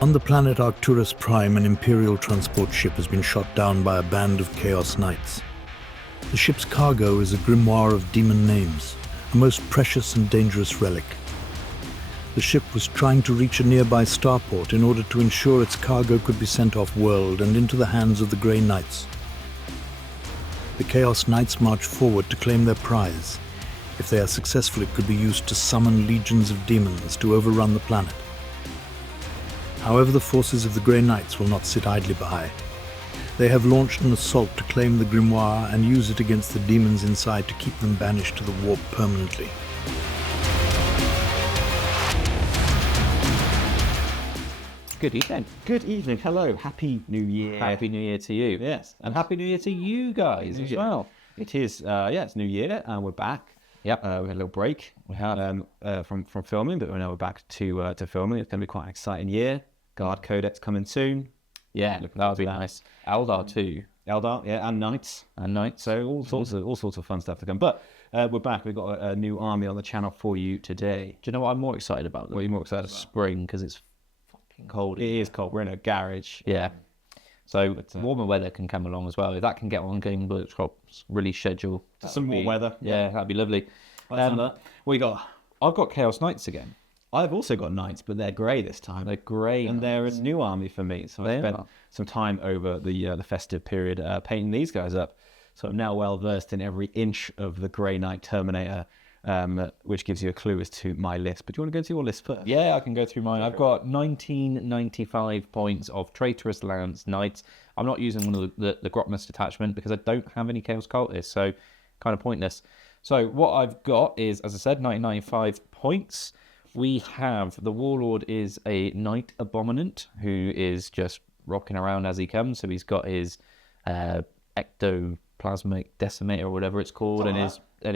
On the planet Arcturus Prime, an Imperial transport ship has been shot down by a band of Chaos Knights. The ship's cargo is a grimoire of demon names, a most precious and dangerous relic. The ship was trying to reach a nearby starport in order to ensure its cargo could be sent off-world and into the hands of the Grey Knights. The Chaos Knights march forward to claim their prize. If they are successful, it could be used to summon legions of demons to overrun the planet. However, the forces of the Grey Knights will not sit idly by. They have launched an assault to claim the grimoire and use it against the demons inside to keep them banished to the warp permanently. Good evening. Good evening. Hello. Happy New Year. Happy New Year to you. Yes. And Happy New Year to you guys as well. It is, it's New Year and we're back. Yep. We had a little break. We have. From filming, but now we're back to filming. It's going to be quite an exciting year. Guard Codex coming soon. Yeah, that'll be nice. Eldar too. Eldar, yeah, and Knights. So all sorts of fun stuff to come. But we're back. We've got a new army on the channel for you today. Do you know what I'm more excited about? What are you more excited about? Spring, because it's fucking cold. It is cold. We're in a garage. Yeah. So warmer weather can come along as well. If that can get on Game Workshop's release schedule. Some more weather. Yeah, that'd be lovely. I've got Chaos Knights again. I've also got Knights, but they're grey this time. They're grey. And they're a new army for me. So I spent some time over the festive period painting these guys up. So I'm now well versed in every inch of the Grey Knight Terminator, which gives you a clue as to my list. But do you want to go through your list first? Yeah, I can go through mine. I've got 1995 points of Traitorous Lance Knights. I'm not using one of the Grotmus detachment because I don't have any Chaos Cultists, so kind of pointless. So what I've got is, as I said, 1995 points. We have the Warlord is a Knight Abominant who is just rocking around as he comes. So he's got his ectoplasmic decimator or whatever it's called, and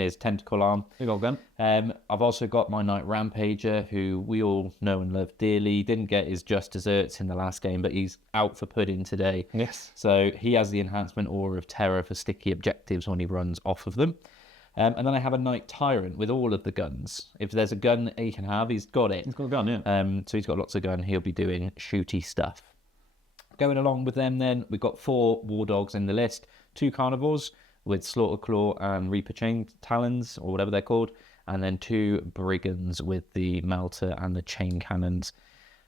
his tentacle arm. Big old gun. I've also got my Knight Rampager, who we all know and love dearly. Didn't get his just desserts in the last game, but he's out for pudding today. Yes. So he has the enhancement Aura of Terror for sticky objectives when he runs off of them. And then I have a Knight Tyrant with all of the guns. If there's a gun that he can have, he's got it. He's got a gun, yeah. So he's got lots of gun. He'll be doing shooty stuff. Going along with them then, we've got 4 War Dogs in the list. 2 Carnivores with Slaughter Claw and Reaper Chain Talons, or whatever they're called. And then 2 Brigands with the Melter and the Chain Cannons.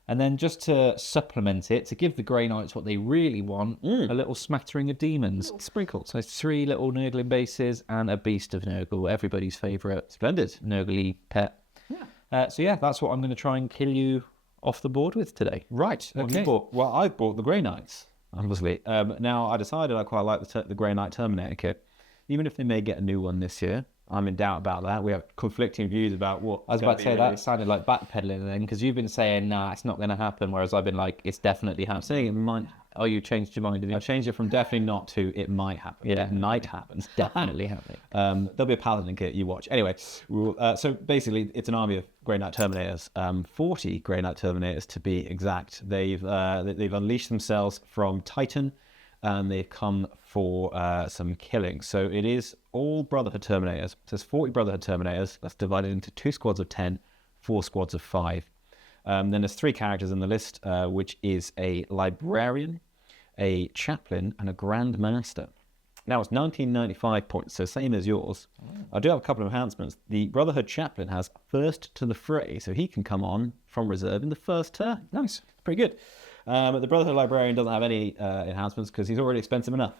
And then just to supplement it, to give the Grey Knights what they really want, a little smattering of demons. Sprinkles. So 3 little Nurgling bases and a Beast of Nurgle, everybody's favourite. Splendid. Nurgly pet. Yeah. So that's what I'm going to try and kill you off the board with today. Right. Okay. Well, I bought the Grey Knights, obviously. Now, I decided I quite like the Grey Knight Terminator kit. Even if they may get a new one this year, I'm in doubt about that. We have conflicting views about what. I was about to say that sounded like backpedaling then, because you've been saying, nah, it's not going to happen, whereas I've been like, it's definitely happening. I'm saying it might. Oh, you changed your mind, didn't you? I changed it from definitely not to it might happen. Yeah. It might happen. It's definitely happening. There'll be a Paladin kit, you watch. Anyway, so basically, it's an army of Grey Knight Terminators, 40 Grey Knight Terminators to be exact. They've unleashed themselves from Titan, and they've come for some killing. So it is all Brotherhood Terminators. So there's 40 Brotherhood Terminators. That's divided into 2 squads of 10, 4 squads of 5. Then there's 3 characters in the list, which is a Librarian, a Chaplain, and a Grand Master. Now it's 1995 points, so same as yours. I do have a couple of enhancements. The Brotherhood Chaplain has first to the fray, so he can come on from reserve in the first turn. Nice, pretty good. The Brotherhood Librarian doesn't have any enhancements because he's already expensive enough.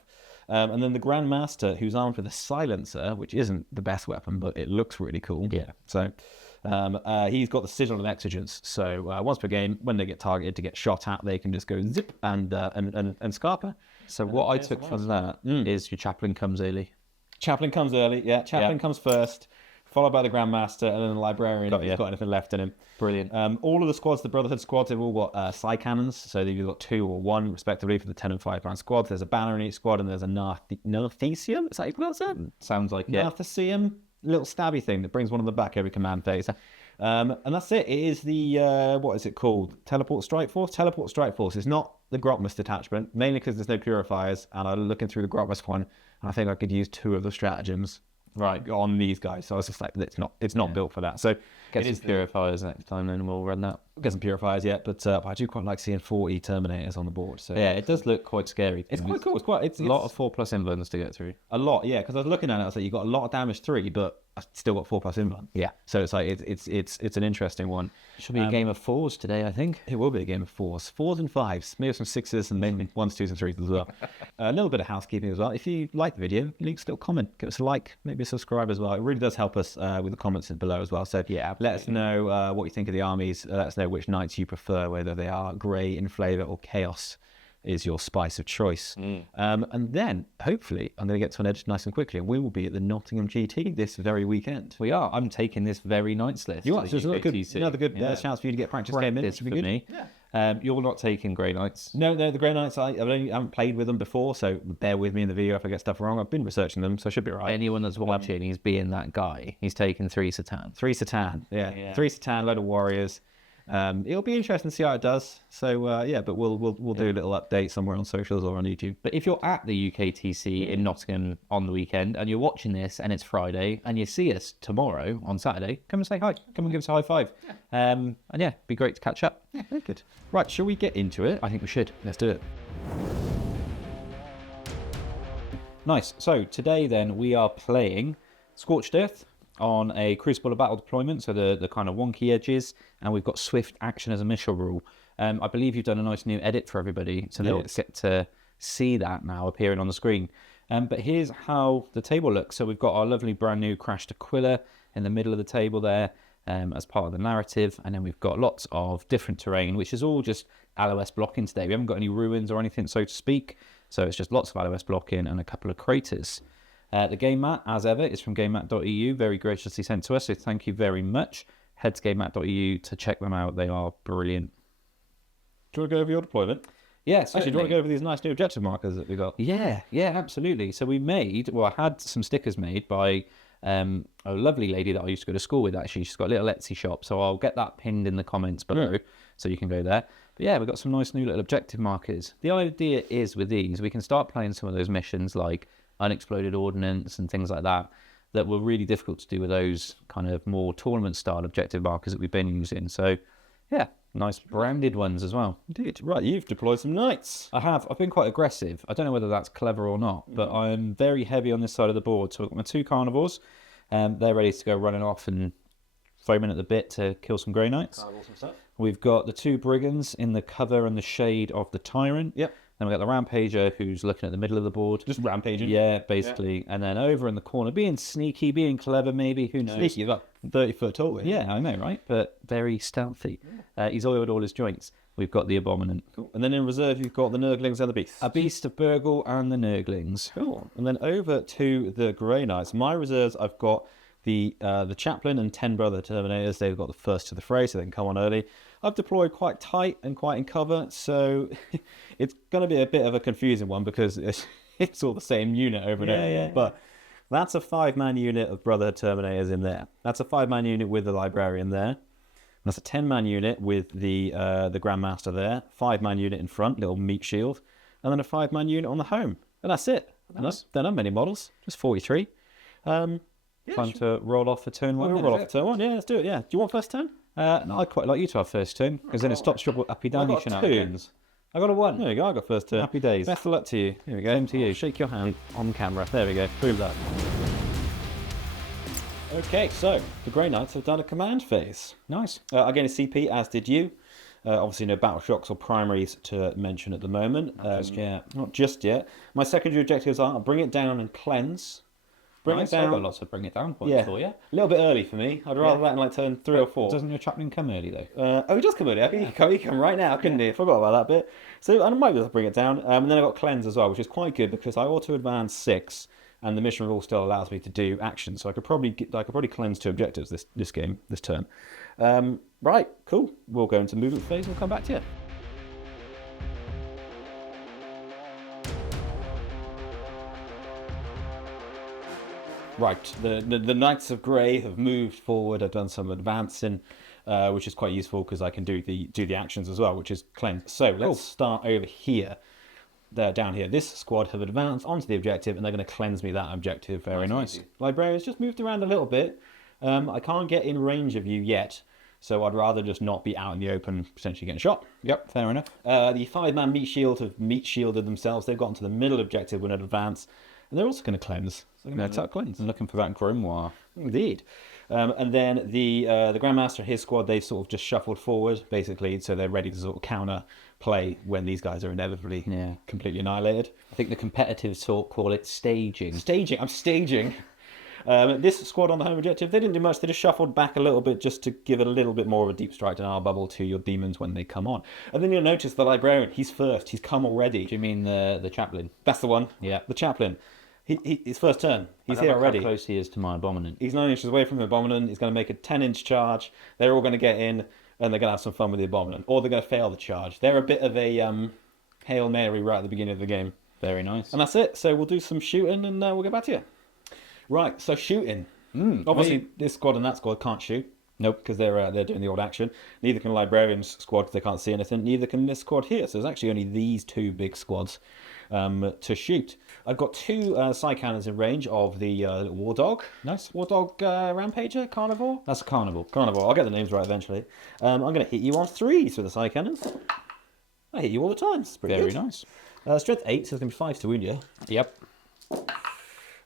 And then the Grand Master, who's armed with a Silencer, which isn't the best weapon, but it looks really cool. Yeah. So he's got the Sigil of Exigence. So once per game, when they get targeted to get shot at, they can just go zip and Scarper. So what I took from that is your Chaplain comes early. Chaplain comes early, yeah. Chaplain comes first, followed by the Grand Master, and then the Librarian if he's got anything left in him. Brilliant. All of the squads, the Brotherhood squads, they've all got Psy Cannons, so they've got 2 or 1, respectively, for the 10 and 5 round squads. There's a banner in each squad, and there's a Narthesium. Is that what that's it? Sounds like it. Narthesium, little stabby thing that brings one on the back every command phase. And that's it. It is the, what is it called? Teleport Strike Force? Teleport Strike Force. It's not the Grotmus detachment, mainly because there's no purifiers, and I'm looking through the Grotmus one, and I think I could use 2 of the stratagems Right. on these guys. So I was just like, it's not built for that. So Get it some is purifiers next time, and we'll run that. get some purifiers yet, but I do quite like seeing 40 Terminators on the board. So Yeah, it does look quite scary. it's quite cool. It's a lot of 4+ invulns to get through. a lot, yeah. Because I was looking at it, I was like, you got a lot of damage 3, but I still got 4+ invuln. Yeah. So it's like it's an interesting one. Should be a game of 4s today, I think. It will be a game of 4s and 5s, maybe some 6s and maybe 1s, 2s and 3s as well. A little bit of housekeeping as well. If you like the video, you can still comment, give us a like, maybe a subscribe as well. It really does help us with the comments below as well. So Yeah, let us know what you think of the armies. Let us know which knights you prefer, whether they are grey in flavour or chaos is your spice of choice. And then, hopefully, I'm going to get to an edge nice and quickly, and we will be at the Nottingham GT this very weekend. We are. I'm taking this very Knights list. You are, to so the it's UKTC. another good chance for you to get practice game in. Practice Which for would be good. me. You're not taking Grey Knights. No, the Grey Knights, I haven't played with them before, so bear with me in the video if I get stuff wrong. I've been researching them, so I should be right. Anyone that's watching, he's being that guy. He's taking 3 Satan. 3 Satan, yeah. Yeah. 3 Satan, load of warriors. It'll be interesting to see how it does. So yeah, but we'll do a little update somewhere on socials or on YouTube. But if you're at the UKTC in Nottingham on the weekend and you're watching this and it's Friday and you see us tomorrow on Saturday, come and say hi. Come and give us a high five. And yeah, be great to catch up. Yeah, very good. Right, shall we get into it? I think we should. Let's do it. Nice. So today then we are playing Scorched Earth on a Crucible of Battle deployment, so the kind of wonky edges, and we've got swift action as a mission rule. I believe you've done a nice new edit for everybody, so they'll get to see that now appearing on the screen. But here's how the table looks. So we've got our lovely brand new crashed Aquila in the middle of the table there as part of the narrative, and then we've got lots of different terrain, which is all just LOS blocking today. We haven't got any ruins or anything, so to speak, so it's just lots of LOS blocking and a couple of craters. The game mat, as ever, is from gamemat.eu, very graciously sent to us, so thank you very much. Head to gamemat.eu to check them out. They are brilliant. Do you want to go over your deployment? Yes, Actually, do you want to go over these nice new objective markers that we got? Yeah, absolutely. So I had some stickers made by a lovely lady that I used to go to school with, actually. She's got a little Etsy shop, so I'll get that pinned in the comments below, so you can go there. But yeah, we've got some nice new little objective markers. The idea is with these, we can start playing some of those missions like unexploded ordnance and things like that were really difficult to do with those kind of more tournament style objective markers that we've been using. So yeah, nice branded ones as well. Indeed. Right, you've deployed some knights. I've been quite aggressive. I don't know whether that's clever or not, but I'm very heavy on this side of the board. So I've got my 2 carnivores, they're ready to go running off and foaming at the bit to kill some Grey Knights. Awesome stuff. We've got the 2 brigands in the cover and the shade of the tyrant. Yep. Then we've got the rampager who's looking at the middle of the board. Just rampaging. Yeah, basically. Yeah. And then over in the corner, being sneaky, being clever maybe, who knows. Sneaky, about 30 foot tall. Yeah, I know, right? But very stealthy. He's oiled all his joints. We've got the Abominant. Cool. And then in reserve, you've got the Nurglings and the Beasts. A Beast of Burgle and the Nurglings. Cool. And then over to the Grey Knights. My reserves, I've got the Chaplain and 10 Brother Terminators. They've got the first to the fray, so they can come on early. I've deployed quite tight and quite in cover, so it's going to be a bit of a confusing one because it's all the same unit over and over. Yeah. But that's a 5-man unit of Brother Terminators in there. That's a 5-man unit with the Librarian there. That's a 10-man unit with the Grandmaster there. 5-man unit in front, little meat shield, and then a 5-man unit on the home. And that's it. Don't have many models, just 43. Time to roll off for turn 1. We'll roll off for turn 1. Yeah, let's do it. Yeah. Do you want first turn? No, I'd quite like you to have first turn, because then it stops your uppy downy I've got shenanigans. I got a 1. There you go, I got first turn. Happy days. Best of luck to you. Here we go. Same to you. Shake your hand on camera. There we go. Boom that. Okay, so the Grey Knights have done a command phase. Nice. Again, a CP, as did you. Obviously, no battle shocks or primaries to mention at the moment. Not just yet. My secondary objectives are bring it down and cleanse. Bring Nice. it down. I've got lots of bring it down points for you. A little bit early for me. I'd rather that in like turn 3 or 4. Doesn't your chaplain come early though? He does come early. He can come right now, couldn't he? Forgot about that bit. So I might be able to bring it down. And then I've got cleanse as well, which is quite good because I auto advance 6, and the mission rule still allows me to do actions. So I could probably cleanse 2 objectives this turn. Right, cool. We'll go into movement phase and we'll come back to you. Right, the Knights of Grey have moved forward. I've done some advancing, which is quite useful because I can do the actions as well, which is cleanse. So let's start over here. down here. This squad have advanced onto the objective, and they're going to cleanse me that objective. Very nice. Librarians just moved around a little bit. I can't get in range of you yet, so I'd rather just not be out in the open, potentially getting shot. Yep, fair enough. The 5-man meat shield have meat shielded themselves. They've gotten to the middle objective with an advance, and they're also going to cleanse. So they're going to attack cleanse. I'm looking for that grimoire. Indeed. And then the Grandmaster and his squad, they've sort of just shuffled forward, basically, so they're ready to sort of counter play when these guys are inevitably completely annihilated. I think the competitive sort call it staging. Staging. I'm staging. This squad on the home objective, they didn't do much. They just shuffled back a little bit just to give it a little bit more of a deep strike denial bubble to your demons when they come on. And then you'll notice the Librarian, he's first. He's come already. Do you mean the chaplain? That's the one. Yeah. The Chaplain. His first turn. He's here already. How close he is to my Abominant. He's 9 inches away from the Abominant. He's going to make a 10-inch charge. They're all going to get in, and they're going to have some fun with the Abominant. Or they're going to fail the charge. They're a bit of a Hail Mary right at the beginning of the game. Very nice. And that's it. So we'll do some shooting, and we'll get back to you. Right, so shooting. Obviously, this squad and that squad can't shoot. Nope. Because they're doing the old action. Neither can Librarian's squad because they can't see anything. Neither can this squad here. So there's actually only these two big squads to shoot. I've got two side cannons in range of the War Dog. Nice. War Dog Rampager? Carnivore? That's a carnival. Carnivore. I'll get the names right eventually. I'm going to hit you on 3s with the side cannons. I hit you all the time. It's pretty Very good. nice. Strength 8, so it's going to be 5 to wound you. Yep.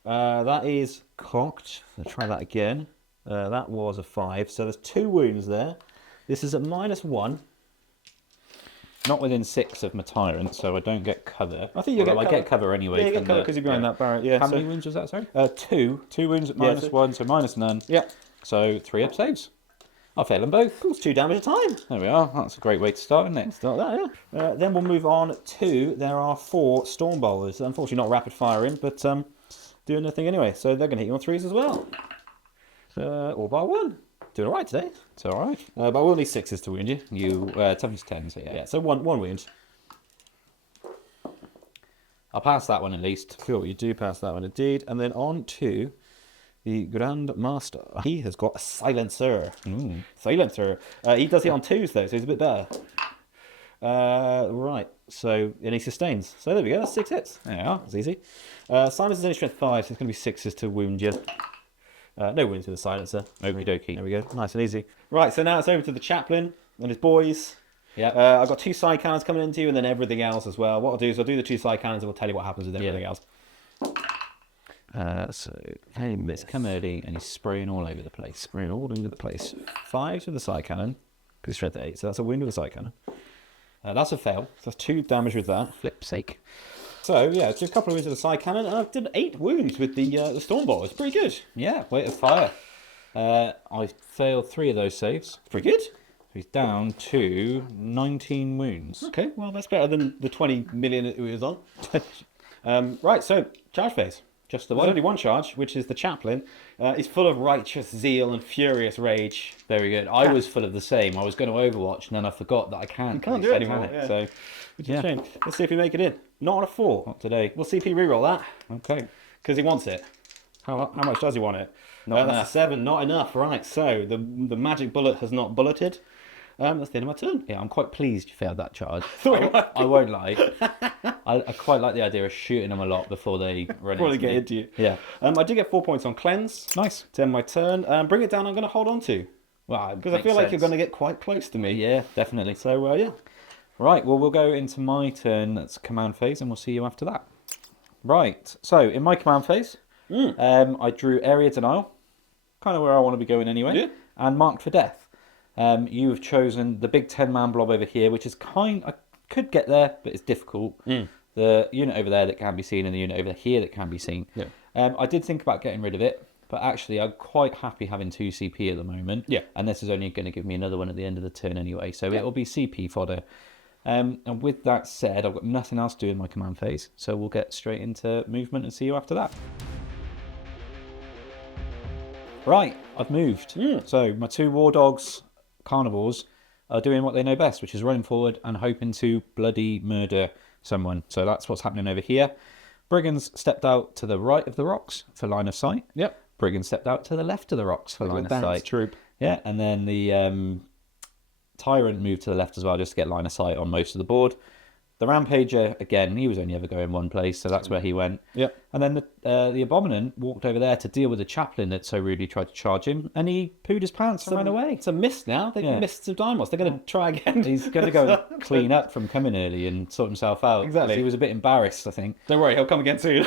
That is cocked. Let's try that again. That was a 5, so there's 2 wounds there. This is at -1. Not within 6 of my tyrant, so I don't get cover. I think you get cover anyway. Yeah, you get from cover because you're behind that barrier. Yeah. How so, many wounds was that, sorry? 2. 2 wounds at Yeah, -1, so minus none. Yeah. So 3 up saves. I'll fail them both. Cool, it's 2 damage a time. There we are. That's a great way to start, isn't it? Start that, yeah. Then we'll move on to, there are 4 Storm Bowlers. Unfortunately not rapid firing, but doing their thing anyway. So they're going to hit you on 3s as well. All by 1. Doing all right today. It's all right. But I will need 6s to wound you. You toughness 10, so yeah. Yeah, so one wound. I'll pass that one at least. Cool, you do pass that one indeed. And then on to the Grand Master. He has got a Silencer. Silencer. He does it on 2s though, so he's a bit better. Right, so, and he sustains. So there we go, that's 6 hits. Yeah. That's easy. Silencer's only strength 5, so it's going to be 6s to wound you. No wounds with the Silencer. Okie dokie. There we go, nice and easy. Right, so now it's over to the Chaplain and his boys. Yeah. I've got 2 side cannons coming into you and then everything else as well. What I'll do is I'll do the 2 side cannons and we'll tell you what happens with everything else. So, hey, Let's come early and he's spraying all over the place. spraying all over the place. 5 with the side cannon, because strength 8, so that's a wound with the side cannon. That's a fail, so that's 2 damage with that. Flip's sake. So, yeah, just a couple of wounds with the side cannon, and I've done 8 wounds with the Stormball. It's pretty good. Yeah, weight of fire. I failed 3 of those saves. Pretty good. He's down to 19 wounds. Okay, well, that's better than the 20 million it was on. Right, so, charge phase. Just the There's one. only one charge, which is the Chaplain. He's full of righteous zeal and furious rage. Very good. I was full of the same. I was going to Overwatch and then I forgot that I can't. You can't do it any anymore. minute, Yeah. So, Which is a shame. Let's see if we make it in. Not on a 4. not today. We'll CP reroll that, Okay. because he wants it. How much does he want it? Not That's enough. a 7, not enough. Right, so the magic bullet has not bulleted. That's the end of my turn. Yeah, I'm quite pleased you failed that charge. Thought you might. I won't lie. I quite like the idea of shooting them a lot before they run Before they into get me. into you. Yeah. I do get 4 points on cleanse. Nice. To end my turn. Bring it down, I'm going to hold on to. Well, Because I feel like you're going to get quite close to me. Yeah, definitely. So, yeah. Right, well, we'll go into my turn. That's command phase, and we'll see you after that. Right, so in my command phase, I drew area denial, kind of where I want to be going anyway, Yeah. and marked for death. You have chosen the big 10-man blob over here, which is I could get there, but it's difficult. The unit over there that can be seen, and the unit over here that can be seen. Yeah. I did think about getting rid of it, but actually I'm quite happy having 2 CP at the moment. Yeah. And this is only going to give me another one at the end of the turn anyway, so it will be CP fodder. And with that said, I've got nothing else to do in my command phase, so we'll get straight into movement and see you after that. Right, I've moved. So my 2 war dogs, carnivores, are doing what they know best, which is running forward and hoping to bloody murder someone. So that's what's happening over here. Brigands stepped out to the right of the rocks for line of sight. Yep. Brigands stepped out to the left of the rocks for line of sight. Troop. Yeah, and then the Tyrant moved to the left as well, just to get line of sight on most of the board. The Rampager, again, he was only ever going one place, so that's where he went. Yep. And then the Abominant walked over there to deal with the chaplain that so rudely tried to charge him, and he pooed his pants and ran away. It's a miss now. They've missed some dynamos. They're going to try again. He's going to go clean up from coming early and sort himself out. Exactly. He was a bit embarrassed, I think. Don't worry, he'll come again soon.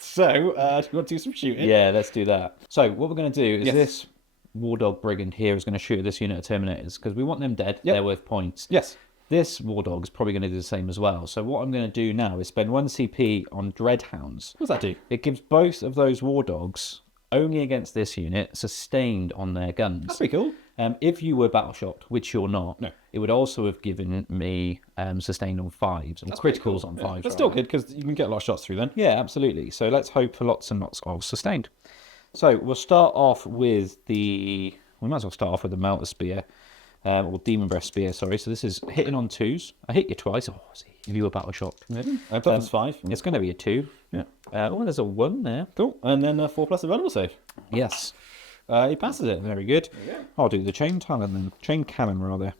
So, do you want to do some shooting? Yeah, let's do that. So what we're going to do is Yes. this War Dog Brigand here is going to shoot at this unit of Terminators, because we want them dead. They're worth points. Yes. This War Dog's probably going to do the same as well. So what I'm going to do now is spend 1 CP on Dreadhounds. What does that do? It gives both of those War Dogs, only against this unit, sustained on their guns. That's pretty cool. If you were battle shocked, which you're not, No. it would also have given me sustained on 5s, and criticals on 5s. That's still good, because you can get a lot of shots through then. Yeah, absolutely. So let's hope for lots and lots of sustained. So we'll start off with we might as well start off with the Melter Spear, or Demon Breath Spear, sorry. So this is hitting on 2s. I hit you twice. Oh, see, if you were battle shocked. Toughness 5. It's going to be a 2. Yeah. Oh, there's a 1 there. Cool. And then 4+ available save. Yes. He passes it. Very good. I'll do the Chain Talon then. Chain Cannon, rather.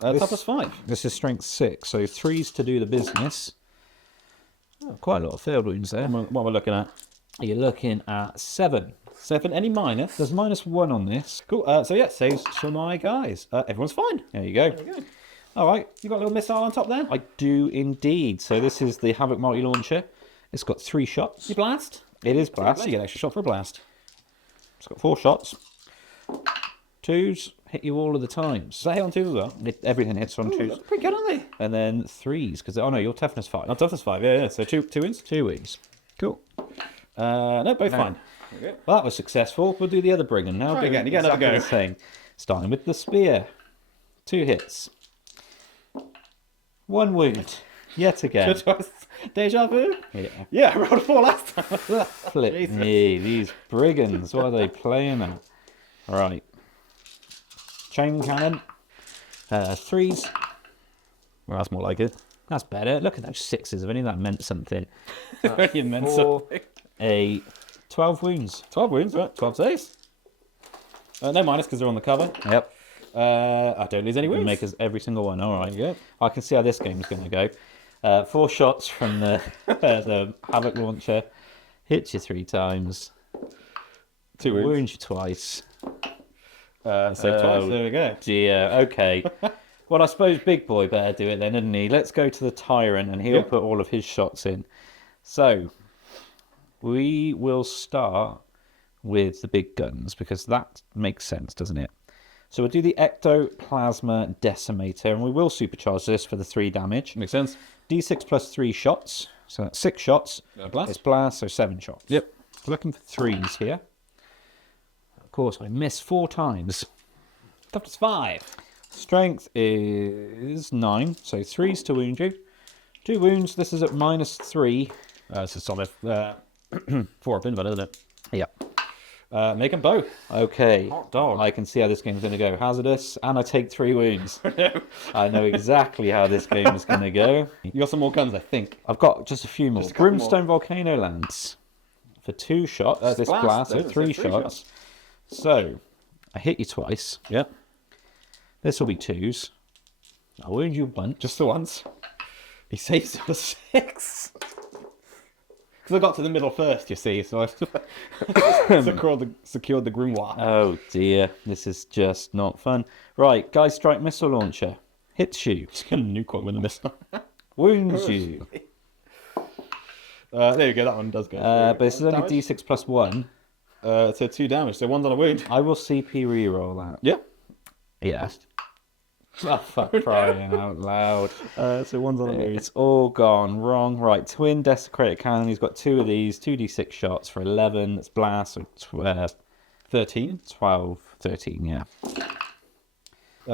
Toughness 5. This is strength 6, so 3s to do the business. Oh, quite a lot of field wounds there. What am I looking at? You're looking at 7. 7. Any minus? There's -1 on this. Cool. So yeah, saves for my guys. Everyone's fine. There you go. All right. You got a little missile on top there? I do indeed. So this is the Havoc multi-launcher. It's got 3 shots. You blast? It is You blast. get an extra shot for a blast. It's got 4 shots. 2s hit you all of the times. Does that hit on 2 as well? Everything hits on 2s. That's pretty good, aren't they? And then 3s, because, oh no, you're toughness 5. Not toughness 5, yeah. So 2 wins? 2 wins. Cool. No, both fine. Well, that was successful. We'll do the other Brigand now. Try Do again. You get another exactly go. the same. Starting with the Spear. 2 hits. 1 wound. Yet again. Good choice. Deja vu? Yeah. Yeah, I rolled a 4 last time. Flip Jesus. me, these brigands, what are they playing at? Right. Chain Cannon. 3s. Well, that's more like it. That's better. Look at those 6s. If only that meant something. You meant 4, something. 8, 12 wounds. 12 wounds, right? 12 saves. No minus because they're on the cover. Yep. I don't lose any wounds. Make us every single one. All right. There you I can see how this game's going to go. 4 shots from the Havoc launcher. Hits you 3 times. 2 wounds. Wounds you twice. Save twice. There we go. Dear. Okay. Well, I suppose Big Boy better do it then, doesn't he? Let's go to the Tyrant and he'll Yep. put all of his shots in. So, we will start with the big guns because that makes sense, doesn't it? So we'll do the Ectoplasma Decimator and we will supercharge this for the 3 damage. Makes sense. D6 plus 3 shots. So that's 6 shots. Blast. It's blast, so 7 shots. Yep. We're looking for 3s here. Of course, I missed 4 times. Toughness 5. Strength is 9, so 3s to wound you. 2 wounds, this is at -3. It's a solid 4 up invalid, isn't it? Yep. Make them both. Okay. Hot dog. I can see how this game's going to go. Hazardous, and I take 3 wounds. I know exactly how this game is going to go. You got some more guns, I think. I've got just a few more. Just a couple Brimstone Volcano Lance for 2 shots. This blast, so 3 shots. So, I hit you twice. Yep. This will be 2s. I wound you once. Just the once. He saves for 6. Because I got to the middle first, you see, so I secured the grimoire. Oh dear, this is just not fun. Right, Guy Strike Missile Launcher. Hits you. Just gonna nuke one with the missile. Wounds you. There you go, that one does go. But this is only Damage? D6 plus 1. So 2 damage, so 1's on a wound. I will CP reroll that. Yeah. Yeah. Oh, fuck, crying out loud. So 1's on a wound. It's all gone wrong. Right, Twin Desecrated Cannon. He's got 2 of these, 2d6 shots for 11. It's blast, so 13. 12, 13, yeah.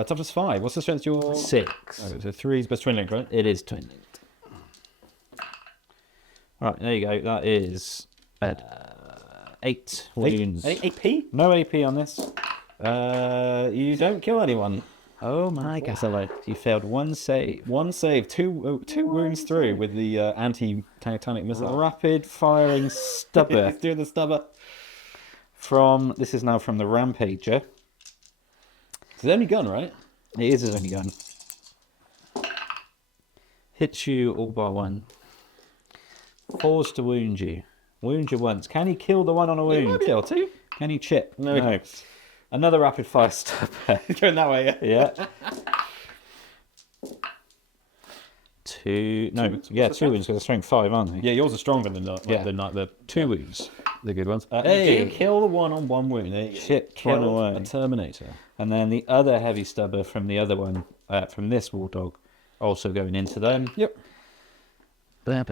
Toughness 5. What's the strength your... 6. Oh, so 3's best twin link, right? It is twin linked. Right, there you go. That is 8 wounds. 8 AP? No AP on this. You don't kill anyone. Oh my god. You failed 1 save. 1 save, 2 wounds through with the anti-titanic missile. Rapid firing stubber He's doing the stubber. from, this is now from the Rampager. It's his only gun, right? It is his only gun. Hits you all by 1. 4s to wound you. Wound you once. Can he kill the one on a wound? You might be able to. Can he chip? No. Another rapid fire stabber. Going that way, yeah. Yeah. 2. No, yeah, 2 wounds because they're strength 5, aren't they? Yeah, yours are stronger than the 2 wounds. The good ones. Hey, you kill the one on 1 wound. There you go. Chip, Kill kill away. a Terminator. And then the other heavy stubber from the other one, from this war dog, also going into them. Yep. No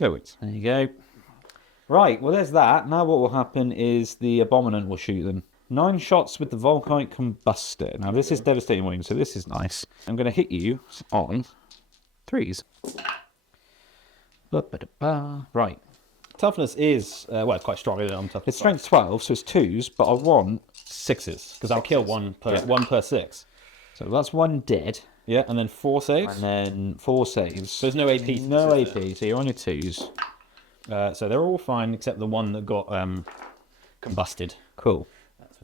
wounds. There you go. Right, well, there's that. Now what will happen is the Abominant will shoot them. 9 shots with the Volkite Combustor. Now, this is devastating wound, so this is nice. I'm going to hit you on 3s. Right. Toughness is, well, it's quite strong, isn't it? On toughness. It's strength 12, so it's 2s, but I want 6s, because I'll kill one per 6. So that's 1 dead, Yeah, and then 4 saves. and then 4 saves. So there's no AP. No AP, so you're on your 2s. So they're all fine except the one that got combusted. Cool.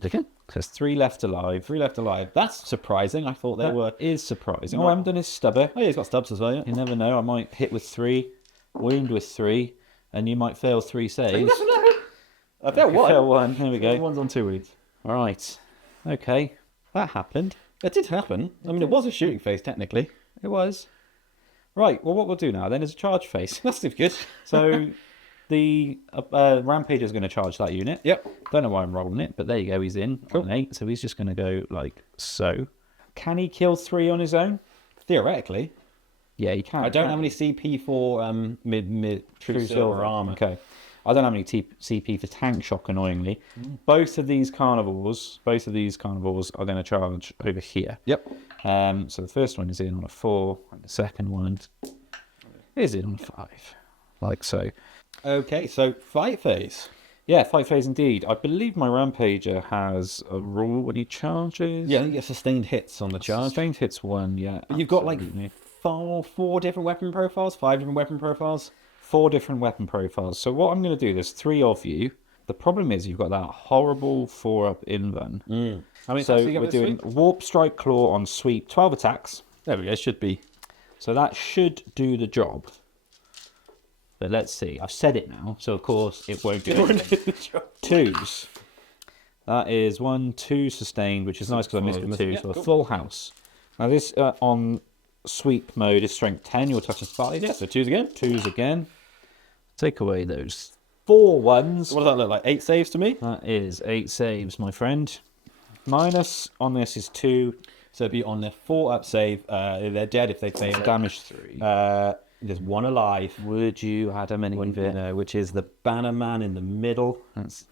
So there's 3 left alive. 3 left alive. That's surprising. I thought they were. That is surprising. Oh, I haven't done his stubber. Oh yeah, he's got stubs as well. Yeah. You never know. I might hit with 3, wound with 3, and you might fail 3 saves. I failed one. Fail 1. Here we go. One's on 2 wounds. All right. Okay. That happened. It did happen. I mean, it was a shooting phase technically. It was. Right. Well, what we'll do now then is a charge phase. That's good. So the Rampager is going to charge that unit. Yep. Don't know why I'm rolling it, but there you go. He's in on 8. So he's just going to go like so. Can he kill 3 on his own? Theoretically, Yeah, he can. I don't have any CP for mid true silver armor. Okay. I don't have any CP for tank shock, annoyingly. Both of these carnivores are going to charge over here. Yep. So the first one is in on a 4, and the second one is in on a 5, like so. Okay, so fight phase. Yeah, fight phase indeed. I believe my Rampager has a rule when he charges. Yeah, I think you get sustained hits on the charge. Sustained hits 1, yeah. But you've got like absolutely. 4 different weapon profiles, 5 different weapon profiles. 4 different weapon profiles. So what I'm going to do, there's 3 of you. The problem is you've got that horrible 4-up invuln. How many So attacks do you get we're with doing sweep? Warp Strike Claw on sweep, 12 attacks. There we go, should be. So that should do the job. But let's see. I've said it now, so of course it won't do anything. 2s. That is 1, 2 sustained, which is nice because I missed the 2, Yeah, so a cool. full house. Now this on sweep mode is strength 10, your touch is 5. Yeah, so 2s again. 2s again. Take away those 4 ones. What does that look like? 8 saves to me? That is 8 saves, my friend. Minus on this is 2. So it'd be on their 4-up save. They're dead if they fail. Damage 3. There's 1 alive. Would you Adam and Eve it? Which is the banner man in the middle. That's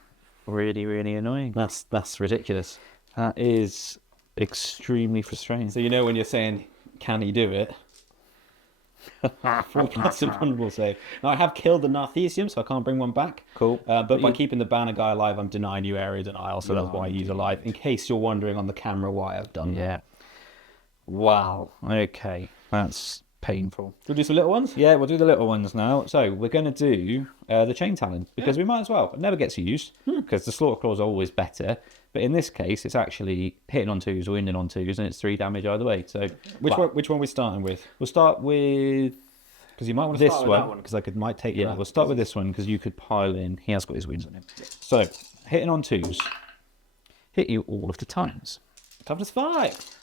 really, really annoying. That's ridiculous. That is extremely frustrating. So you know when you're saying, can he do it? 4 plus invulnerable save. Now I have killed the Narthesium, so I can't bring one back. Cool. But by keeping the banner guy alive, I'm denying you area denial, so that's why he's alive. In case you're wondering on the camera why I've done that. Yeah. Wow. Okay. That's painful. Should we do some little ones? Yeah, we'll do the little ones now. So we're going to do the Chain Talon, because we might as well. It never gets used, because the Slaughter Claw is always better. But in this case, it's actually hitting on 2s, wounding on 2s, and it's 3 damage either way. So Which one are we starting with? we'll start with Because you might want to This start with one. that one, because I might take Yeah, that. we'll start with this one because you could pile in. He has got his wounds on him. So, hitting on 2s. Hit you all of the times. Toughness 5.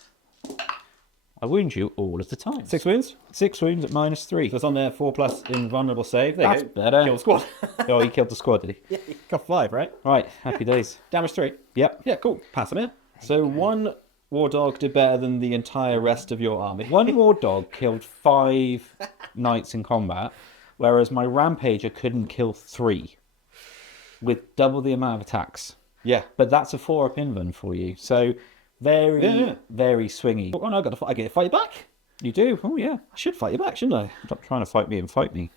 I wound you all of the time. 6 wounds. 6 wounds at minus 3. So it's on their 4 plus invulnerable save. There That's you go. better. Kill the squad. Oh, he killed the squad, did he? Yeah, got 5, right? Right, happy days. Damage 3. Yep. Yeah, cool. Pass him in. So 1 war dog did better than the entire rest of your army. One war dog killed 5 knights in combat, whereas my Rampager couldn't kill 3 with double the amount of attacks. Yeah. But that's a 4-up invuln for you. So, very, Yeah. very swingy. Oh no, I get to fight you back. You do? Oh, yeah. I should fight you back, shouldn't I? Stop trying to fight me and fight me.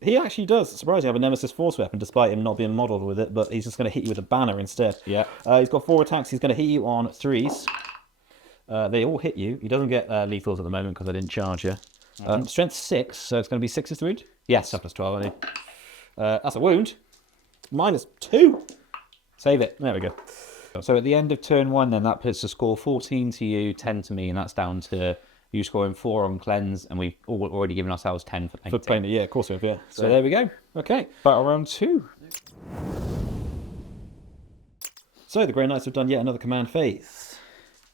He actually does, surprisingly, have a Nemesis Force weapon, despite him not being modelled with it, but he's just going to hit you with a banner instead. Yeah. He's got 4 attacks. He's going to hit you on 3s. They all hit you. He doesn't get lethals at the moment because I didn't charge you. Strength 6, so it's going to be 6 to wound. Yes. Plus 12, I think. That's a wound. Minus 2. Save it. There we go. shot. So at the end of turn 1, then that puts the score 14 to you, 10 to me, and that's down to you scoring 4 on cleanse, and we've already given ourselves 10 for painting. For painting, yeah, of course we have, yeah. So there we go. Okay. Battle round 2. So the Grey Knights have done yet another command phase.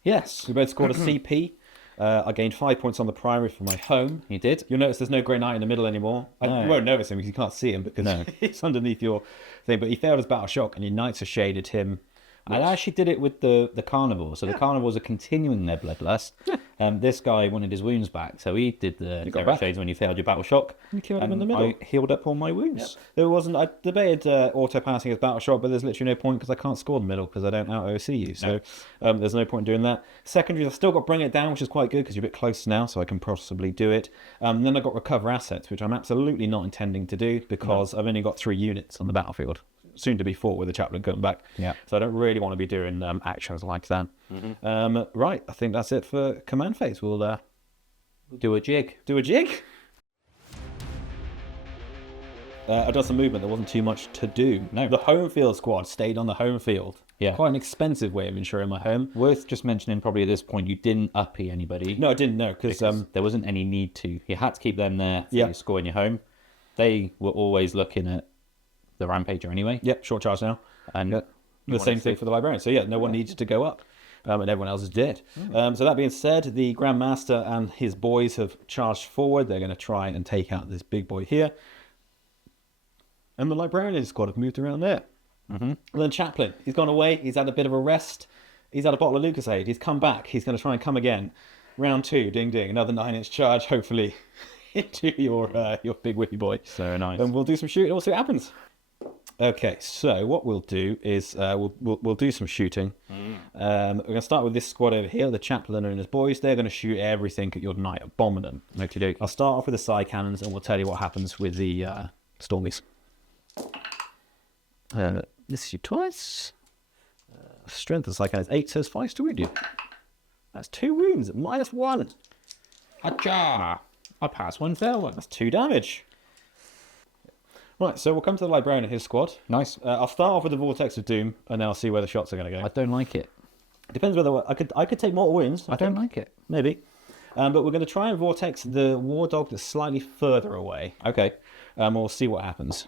Yes, We both scored a CP. I gained 5 points on the primary for my home. you did. You'll notice there's no Grey Knight in the middle anymore. No. You won't notice him because you can't see him because he's underneath your thing. But he failed his battle shock, and your Knights are shaded him. I actually did it with the carnivores. So the carnivores are continuing their bloodlust. This guy wanted his wounds back, so he did the got direct back. shades when you failed your battle shock. You killed him in the middle. I healed up all my wounds. There wasn't. I debated auto passing his battle shot, but there's literally no point because I can't score the middle because I don't out OC you. So there's no point doing that. Secondaries, I've still got bring it down, which is quite good because you're a bit close now, so I can possibly do it. Then I got recover assets, which I'm absolutely not intending to do because I've only got 3 units on the battlefield, soon to be 4 with the chaplain coming back. Yeah. So I don't really want to be doing actions like that. Right, I think that's it for command phase. We'll Do a jig. do a jig. I've done some movement. There wasn't too much to do. No. The home field squad stayed on the home field. Yeah. Quite an expensive way of ensuring my home. Worth just mentioning probably at this point, you didn't uppy anybody. No, I didn't know because There wasn't any need to. You had to keep them there for Yeah. your score in your home. They were always looking at the Rampager anyway. yep, short charge now. And The same thing for the librarian. So yeah, no one needed to go up. And everyone else is dead. So that being said, the Grand Master and his boys have charged forward. They're going to try and take out this big boy here. And the librarian and his squad have moved around there. And then Chaplain, he's gone away. He's had a bit of a rest. He's had a bottle of Lucasade. He's come back. He's going to try and come again. Round 2, ding ding, another 9-inch charge, hopefully, into your big whippy boy. So nice. And we'll do some shooting. We'll see what happens. Okay, so what we'll do is we'll do some shooting. We're going to start with this squad over here, the Chaplain and his boys. They're going to shoot everything at your Knight Abominant. Okey-doke. I'll start off with the side cannons, and we'll tell you what happens with the Stormies. This is you twice. Strength of the side cannons 8 says 5 to wound you. That's 2 wounds, -1. Acha! I passed one, fail one. That's 2 damage. Right, so we'll come to the Librarian and his squad. Nice. I'll start off with the Vortex of Doom, and then I'll see where the shots are going to go. I don't like it. Depends whether I could take mortal wounds. I don't like it. Maybe. But we're going to try and Vortex the War Dog that's slightly further away. Okay. We'll see what happens.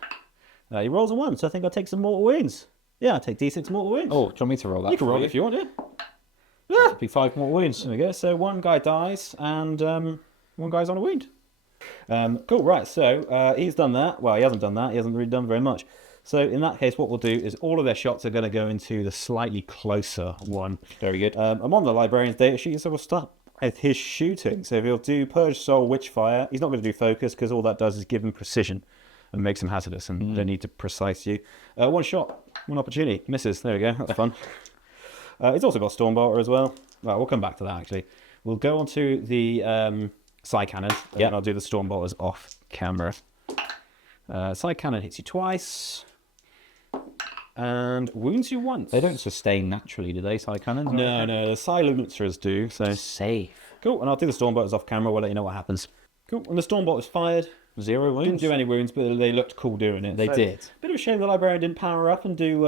He rolls a 1, so I think I'll take some mortal wounds. Yeah, I'll take D6 mortal wounds. Oh, do you want me to roll that? You can for roll it if you want, yeah. It'd be 5 more wounds. There we go. So 1 guy dies, and 1 guy's on a wound. Cool, right, so he's done that. Well, he hasn't done that. He hasn't really done very much. So in that case, what we'll do is all of their shots are going to go into the slightly closer one. Very good. I'm on the Librarian's data sheet, so we'll start with his shooting. So if he'll do Purge Soul, Witchfire, he's not going to do Focus, because all that does is give him precision and makes him hazardous, and they need to precise you. 1 shot, 1 opportunity. Misses. There we go. That's fun. He's also got Stormbolter as well. Well, we'll come back to that, actually. We'll go on to the side cannon. Yeah. And I'll do the Stormbolters off camera. Side cannon hits you twice. And wounds you once. They don't sustain naturally, do they, side cannons? No, the silencers do. So Safe. cool, and I'll do the Stormbolters off camera. We'll let you know what happens. Cool, when the Stormbolters fired, 0 wounds. didn't do any wounds, but they looked cool doing it. They So, did. Bit of a shame the Librarian didn't power up and do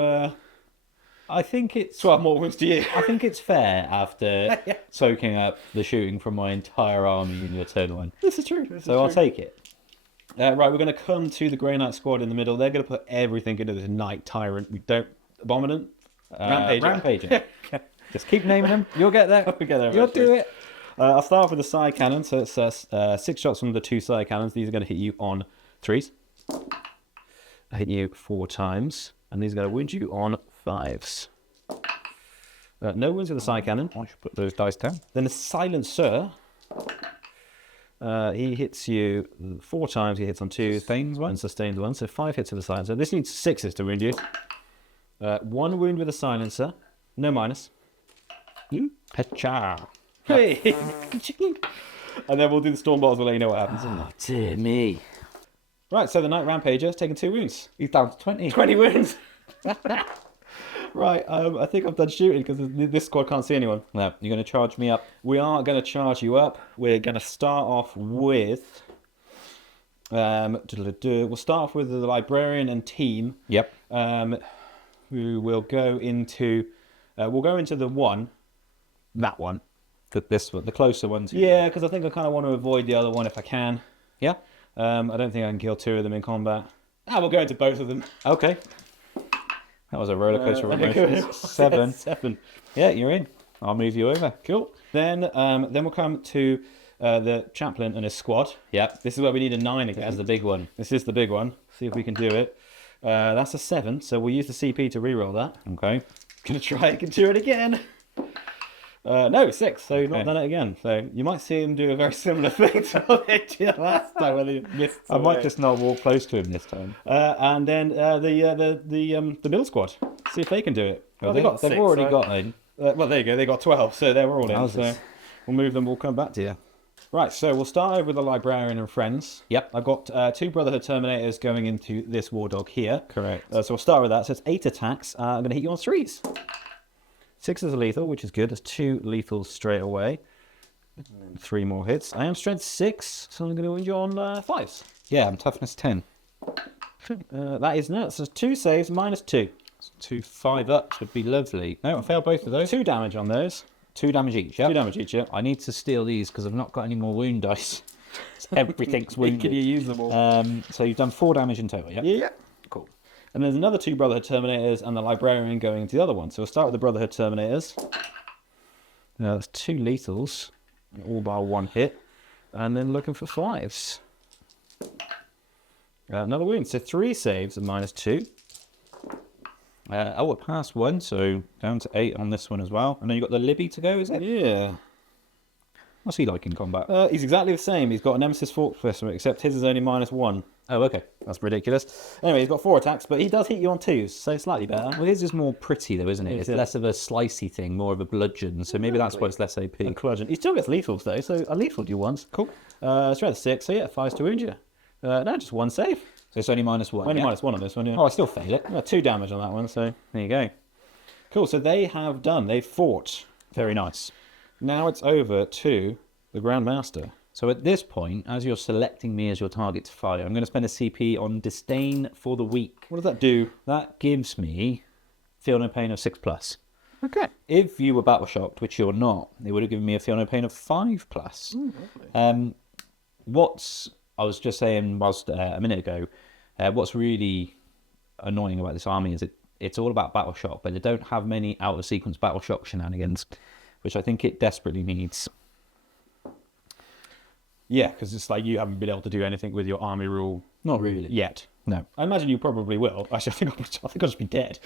I think it's 12 more wounds to you. I think it's fair after soaking up the shooting from my entire army in your turn 1. This is true. So I'll take it. Right, we're going to come to the Grey Knight squad in the middle. They're going to put everything into this Knight Tyrant. We don't... Abominant? Rampager. Rampager. Just keep naming them. You'll get there. We'll get there You'll eventually. do it. I'll start off with the side cannon. So it's 6 shots from the 2 side cannons. These are going to hit you on 3s. I hit you 4 times. And these are going to wound you on 5s. No wounds with the side cannon. I should put those dice down. Then the Silencer. He hits you 4 times. He hits on 2. Sustains one. And sustains 1. So 5 hits with the Silencer. This needs 6s to wound you. 1 wound with a Silencer. No minus. Hacha. Hey! And then we'll do the Stormbolters. We'll let you know what happens. Oh, dear me. Right, so the Knight Rampager's taken 2 wounds. He's down to 20. 20 wounds! Right, I think I've done shooting because this squad can't see anyone. No, you're going to charge me up. We are going to charge you up. We're going to start off with... we'll start off with the Librarian and team. Yep. Who will go into We'll go into the one, that one. This one, the closer one to you. Yeah, because I think I kind of want to avoid the other one if I can. Yeah? I don't think I can kill 2 of them in combat. We'll go into both of them. Okay. That was a roller coaster of emotions. 7. 7. Yeah, you're in. I'll move you over. Cool. Then we'll come to the chaplain and his squad. Yep. This is where we need a 9 again. That's the big one. This is the big one. See if we can do it. That's a 7, so we'll use the CP to reroll that. Okay. Gonna try and do it again. No, 6, so you've not done it again. So you might see him do a very similar thing to what they did last time when he missed. I might just not walk close to him this time. And then the middle squad. See if they can do it. Well, They've got they've 6, already so- got in. well, there you go. They got 12, so they're all in. Wowzers. So we'll move them. We'll come back to you. Right, so we'll start over with the librarian and friends. Yep. I've got 2 Brotherhood Terminators going into this war dog here. Correct. So we'll start with that. So it's 8 attacks. I'm going to hit you on 3s. 6 is a lethal, which is good. There's 2 lethals straight away. And then 3 more hits. I am strength 6, so I'm going to win you on 5s. Yeah, I'm toughness 10. That is nuts. So 2 saves, minus 2. 2 5 ups would be lovely. No, I failed both of those. 2 damage on those. 2 damage each, yeah? 2 damage each, yeah. I need to steal these because I've not got any more wound dice. Everything's wounded. Can you use them all? So you've done 4 damage in total, yeah? Yeah. Cool. And there's another 2 Brotherhood Terminators and the Librarian going into the other one. So we'll start with the Brotherhood Terminators. That's 2 lethals, all by 1 hit. And then looking for 5s. Another wound. So 3 saves and minus 2. I passed 1, so down to 8 on this one as well. And then you've got the Libby to go, is it? Yeah. What's he like in combat? He's exactly the same. He's got a Nemesis Fortress, except his is only minus 1. Oh, okay. That's ridiculous. Anyway, he's got 4 attacks, but he does hit you on 2s, so slightly better. Well, his is more pretty, though, isn't it? It's It is. less of a slicey thing, more of a bludgeon. So maybe that's why it's less AP. And Bludgeon. He still gets lethals, though, so I lethalled you once. Cool. Strength 6, so yeah, 5s to wound you. No, just 1 save. So it's only minus 1. Only yeah? minus 1 on this one, yeah. Oh, I still fail it. 2 damage on that one, so there you go. Cool, so they've fought. Very nice. Now it's over to the Grandmaster. So at this point, as you're selecting me as your target to fire, I'm going to spend a CP on Disdain for the Weak. What does that do? That gives me Feel No Pain of 6+. Okay. If you were battle shocked, which you're not, it would have given me a Feel No Pain of 5+. I was just saying whilst a minute ago, what's really annoying about this army is it's all about battle shock, but they don't have many out of sequence battle shock shenanigans, which I think it desperately needs. Yeah, because it's like you haven't been able to do anything with your army rule Not really. yet. No. I imagine you probably will. Actually, I think I'll just be dead.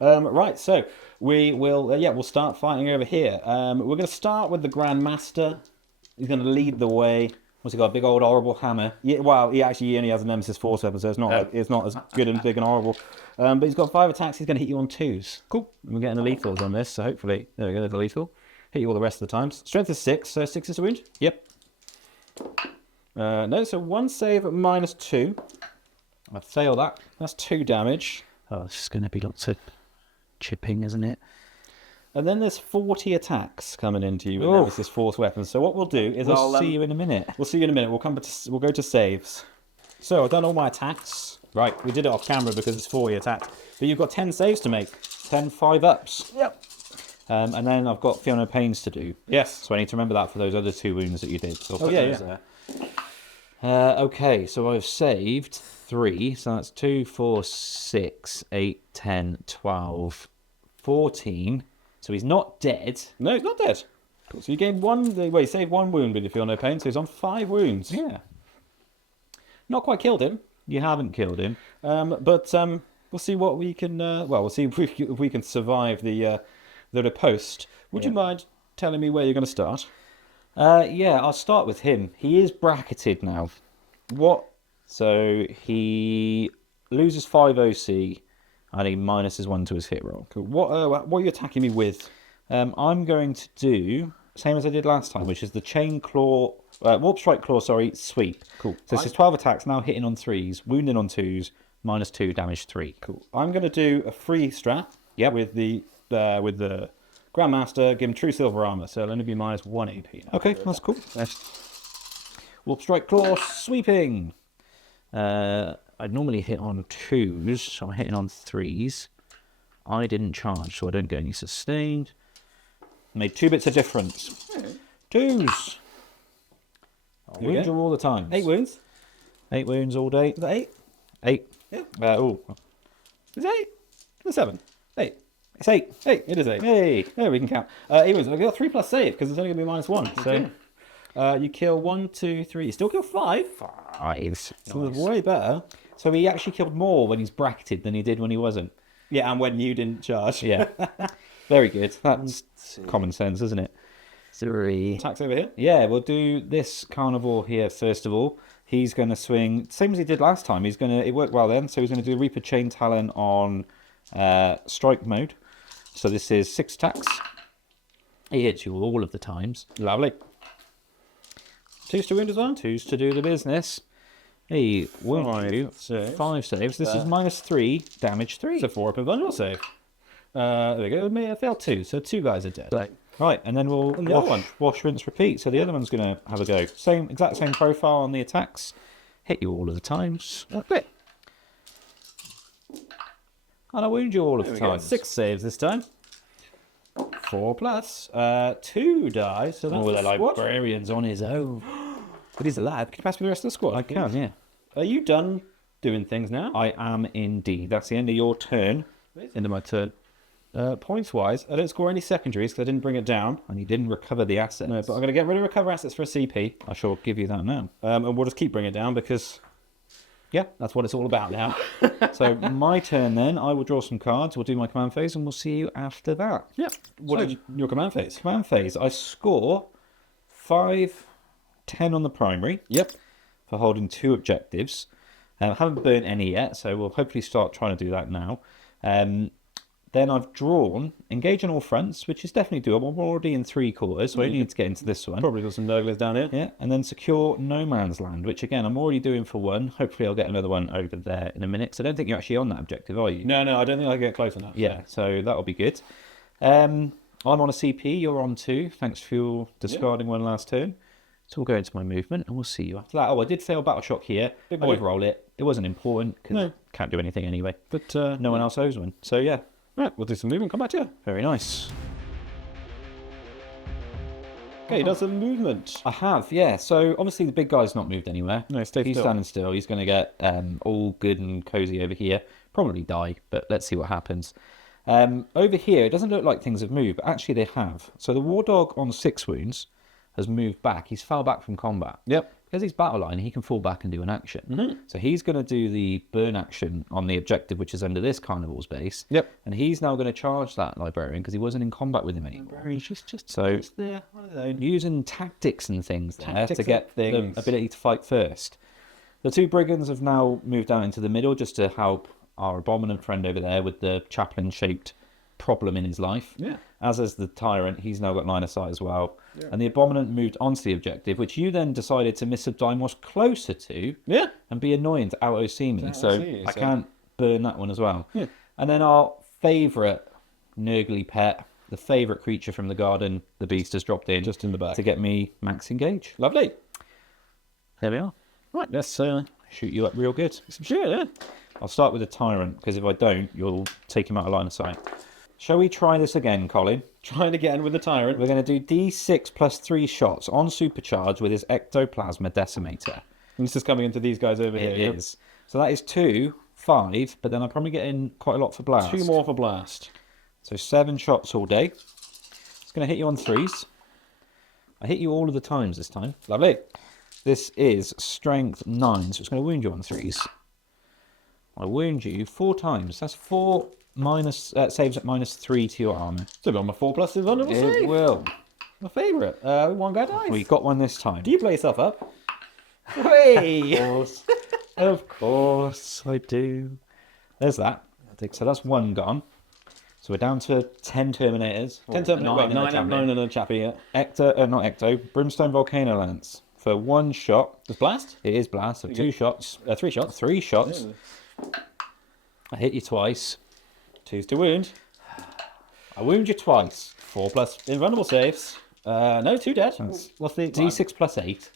Right, so we'll start fighting over here. We're going to start with the Grandmaster. He's going to lead the way. What's he got? A big old horrible hammer. Yeah, well, he only has a Nemesis Force weapon, so it's not as good and big and horrible. But he's got 5 attacks. He's going to hit you on 2s. Cool. We're getting the lethals on this, so hopefully there we go. The lethal hit you all the rest of the times. Strength is 6, so 6 is to wound. Yep. No, so 1 save at minus 2. I fail that. That's 2 damage. Oh, this is going to be lots of chipping, isn't it? And then there's 40 attacks coming into you with Oof. Nemesis Force weapons. So what we'll do is We'll see you in a minute. We'll see you in a minute. We'll go to saves. So I've done all my attacks. Right, we did it off camera because it's 40 attacks. But you've got 10 saves to make. 10 5-ups. Yep. And then I've got Feel No Pains to do. Yes. So I need to remember that for those other 2 wounds that you did. So I'll put yeah, those there. Okay, so I've saved 3. So that's 2, 4, 6, 8, 10, 12, 14. So he's not dead. No, he's not dead. Cool. So you gained 1. Well, you saved 1 wound with your Feel No Pain, so he's on 5 wounds. Yeah. Not quite killed him. You haven't killed him. But we'll see what we can. We'll see if we can survive the riposte. Would you mind telling me where you're going to start? Yeah, I'll start with him. He is bracketed now. What? So he loses 5 OC and he minuses 1 to his hit roll. Cool. What are you attacking me with? I'm going to do same as I did last time, which is the chain claw, warp strike claw, sweep. Cool. So this is 12 attacks, now hitting on 3s, wounding on 2s, minus 2, damage 3. Cool. I'm going to do a free strat. Yep. With the Grandmaster, give him true silver armor, so it'll only be minus 1 AP. Now. Okay, that's cool. Warp strike claw, sweeping. I'd normally hit on 2s, so I'm hitting on 3s. I didn't charge, so I don't get any sustained. Made 2 bits of difference. 2s. Wounds are all the time. 8 wounds. 8 wounds all day. Is that 8? 8. Yeah. Oh, Is it 8? It's 7. 8. it's 8. 8. It is 8. Hey. Yeah, we can count. 8 wounds. I've got 3 plus save because it's only going to be -1. Okay. So you kill 1, 2, 3. You still kill 5. 5. So it's way better. So he actually killed more when he's bracketed than he did when he wasn't. Yeah, and when you didn't charge. Yeah. Very good. That's common sense, isn't it? 3. Attacks over here. Yeah, we'll do this carnivore here first of all. He's going to swing, same as he did last time. It worked well then, so he's going to do Reaper Chain Talon on strike mode. So this is 6 attacks. He hits you all of the times. Lovely. 2s to wound as well. 2s to do the business. He will do 5 saves. This is -3, damage 3. So 4 up and vulnerable save. There we go. I failed 2, so 2 guys are dead. Right, and then we'll the other one. wash, rinse, repeat. So the other one's going to have a go. Exact same profile on the attacks. Hit you all of the times. Okay. And I wound you all of the There we go. times. 6 saves this time. 4 plus. 2 die. So that's Oh, the the squad. librarian's on his own. But he's alive. Can you pass me the rest of the squad? I can, yeah. Are you done doing things now? I am indeed. That's the end of your turn. End of my turn. Points wise, I don't score any secondaries because I didn't bring it down. And you didn't recover the assets. No, but I'm going to get rid of recover assets for a CP. I shall give you that now. And we'll just keep bringing it down because, yeah, that's what it's all about now. So my turn then. I will draw some cards. We'll do my command phase and we'll see you after that. Yeah. What So- is your command phase? Command phase. I score 5, 10 on the primary. Yep. For holding 2 objectives. Haven't burnt any yet, so we'll hopefully start trying to do that now. Then I've drawn engage on all fronts, which is definitely doable. I'm already in 3 quarters, so I only need to get into this one. Probably got some burglars down here. Yeah, and then secure no man's land, which again I'm already doing for 1. Hopefully I'll get another one over there in a minute. So I don't think you're actually on that objective, are you? No, I don't think I get close enough. Yeah, so that'll be good. I'm on a CP, you're on 2. Thanks for your discarding one last turn. So we'll go into my movement and we'll see you after that. Oh, I did fail Battle Shock here. I did roll it. It wasn't important because can't do anything anyway. But No one else owes one. So yeah, right, we'll do some movement. Come back to you. very nice. Okay, he does some movement. I have, yeah. So obviously the big guy's not moved anywhere. No, stay He's still. standing still. He's going to get all good and cozy over here. Probably die, but let's see what happens. Over here, it doesn't look like things have moved, but actually they have. So the war dog on 6 wounds has moved back. He's fell back from combat. Yep. Because he's battle line, he can fall back and do an action. So he's going to do the burn action on the objective, which is under this carnival's base. Yep. And he's now going to charge that librarian because he wasn't in combat with him anymore. He's just So there. One of those. using tactics and things there Tactics to get and things. the ability to fight first. The 2 brigands have now moved down into the middle just to help our abominant friend over there with the chaplain-shaped problem in his life. Yeah. As is the tyrant, he's now got line of sight as well. Yeah. And the abominant moved onto the objective, which you then decided to miss Dimos closer to Yeah. and be annoying to out-OC me. So out-OC you, I so- can't burn that one as well. Yeah. And then our favourite Nurgly pet, the favourite creature from the garden, the beast, has dropped in Just in the back. to get me max engage. Lovely. There we are. Right, let's Shoot you up real good. sure, yeah. I'll start with the tyrant, because if I don't, you'll take him out of line of sight. Shall we try this again, Colin? Trying again with the tyrant. We're going to do D6 plus 3 shots on supercharge with his ectoplasma decimator. And this is coming into these guys over here. It is. So that is 2, 5, but then I'm probably getting quite a lot for blast. 2 more for blast. So 7 shots all day. It's going to hit you on 3s. I hit you all of the times this time. Lovely. This is strength 9, so it's going to wound you on 3s. I wound you 4 times. That's 4 minus saves at -3 to your armor. So on my 4 plus invulnerable It save. will. My favourite. One guy dies. We got one this time. Do you play yourself up? Hey! Of course I do. There's that. So that's 1 gone. So we're down to 10 Terminators. 10 Terminator. Wait, 9 Terminator. and a chappy, yeah. Not Ecto. Brimstone Volcano Lance. For 1 shot. Does blast? It is blast. So 2 shots. 3 shots. 3 shots. I hit you twice. 2's to wound. I wound you twice. 4 plus invulnerable saves. No, 2 dead. What's the D6 plus 8.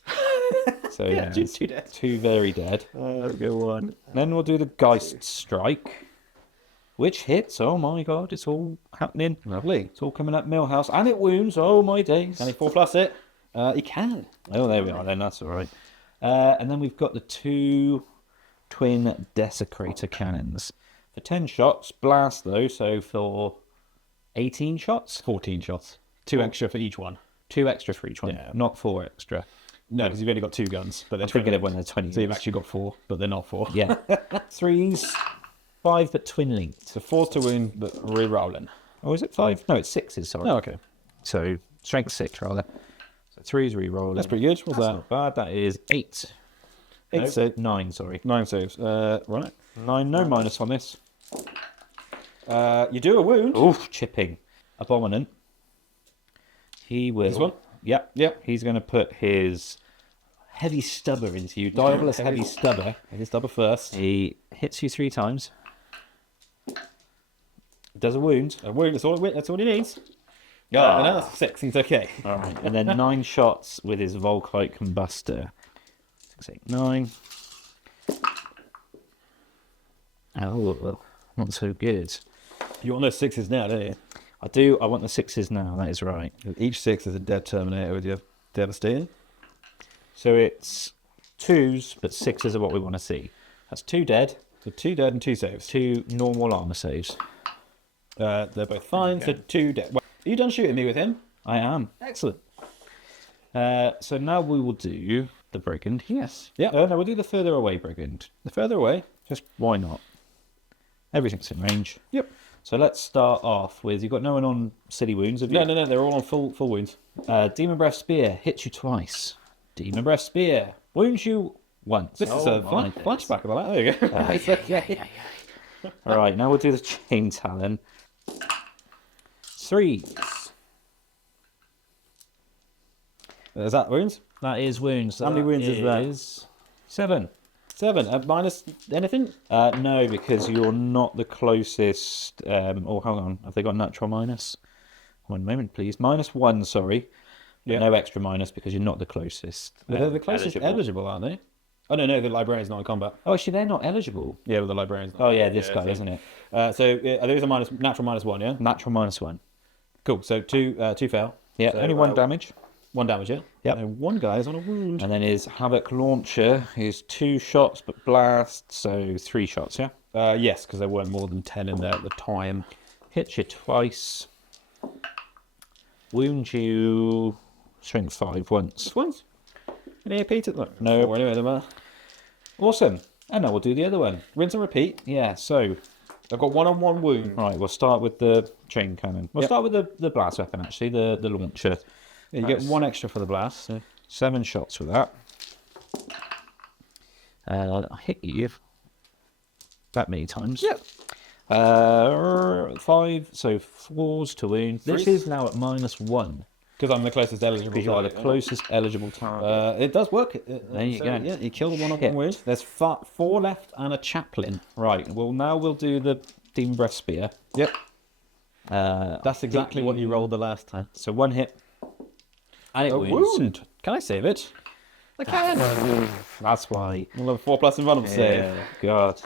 So yeah, two- it's 2 dead. 2 very dead. Go on. Then we'll do the Geist Strike. which hits. Oh my god, it's all happening. Lovely. It's all coming up Millhouse, and it wounds. Oh my days. Can he 4+ it? He can. Oh, there we are then, that's all right. And then we've got the 2 twin desecrator cannons. For 10 shots, blast though, so for 18 shots? 14 shots. 2 extra for each one. 2 extra for each one, Yeah. not 4 extra. No, because you've only got 2 guns. But they're I'm thinking of when they're 20. So you've actually got 4, but they're not 4. Yeah. 3s, 5 but twin linked. So 4 to wound, but re-rolling. Oh, is it 5? No, it's 6s, sorry. Oh, okay. So strength 6 rather. So 3s re-rolling. That's pretty good. What's That's that? not bad. That is 8. 8 No. so 9, sorry. 9 saves. Right. 9, no minus on this. You do a wound. Oof, chipping. Abominant. He will. This one? Yep. Yep. He's going to put his heavy stubber into you. Diabolus heavy stubber. Heavy stubber first. He hits you 3 times. Does a wound. A wound. That's all he needs. Yeah, no, that's 6. He's okay. Alright. And then 9 shots with his Volkite combustor. 6, 8, 9. Oh, not so good. You want those 6s now, don't you? I do. I want the 6s now. That is right. Each 6 is a dead Terminator with your Devastating. So it's 2s, but 6s are what we want to see. That's 2 dead. So 2 dead and 2 saves. 2 normal armor saves. They're both fine, so 2 dead. Well, are you done shooting me with him? I am. Excellent. So now we will do the brigand. Yes. Yeah. No, we'll do the further away brigand. The further away. Just why not? Everything's in range. Yep. So let's start off with, you've got no one on city wounds, have you? No, they're all on full wounds. Demon Breath Spear hits you twice. Demon Breath Spear wounds you once. This is a flashback of that. There you go. All right, now we'll do the Chain Talon. 3. Is that wounds? That is wounds. How many wounds is that? Is 7. 7. Minus anything? No, because you're not the closest. Oh, hang on. Have they got natural minus? 1 moment, please. -1, sorry. Yeah. No extra minus because you're not the closest. They're the closest eligible, aren't they? Oh, no, the librarian's not in combat. Oh, actually, they're not eligible. Yeah, well, the librarian's not. Oh, yeah, this guy, isn't it? So there is a natural -1, yeah? Natural -1. Cool. So 2 fail. Yeah, So, only 1 damage. 1 damage, yeah? Yep. And 1 guy is on a wound. And then his Havoc Launcher is 2 shots but blast, so 3 shots, yeah? Yes, because there weren't more than 10 in there at the time. Hits you twice. Wounds you strength 5 once. This one's an AP to look. No. Or anyway, the Awesome. And now we'll do the other one. rinse and repeat. Yeah, so, I've got 1-on-1 wound. right, we'll start with the chain cannon. We'll Yep. start with the blast weapon, actually, the launcher. Yeah, you get 1 extra for the blast. So. 7 shots with that. I'll hit you that many times. Yep. 5, so 4s to wound. This Threes. is now at -1 Because I'm the closest eligible. because you are the target. closest eligible target. It does work. There you go. Yeah, you killed 1 of Shit. them wound. There's 4 left and a chaplain. Right, well, now we'll do the Demon Breath Spear. Yep. That's That's exactly what you rolled the last time. So 1 hit. And it A wounds. wound. Can I save it? I can. That's why. We'll have a 4+ invulnerable save. God.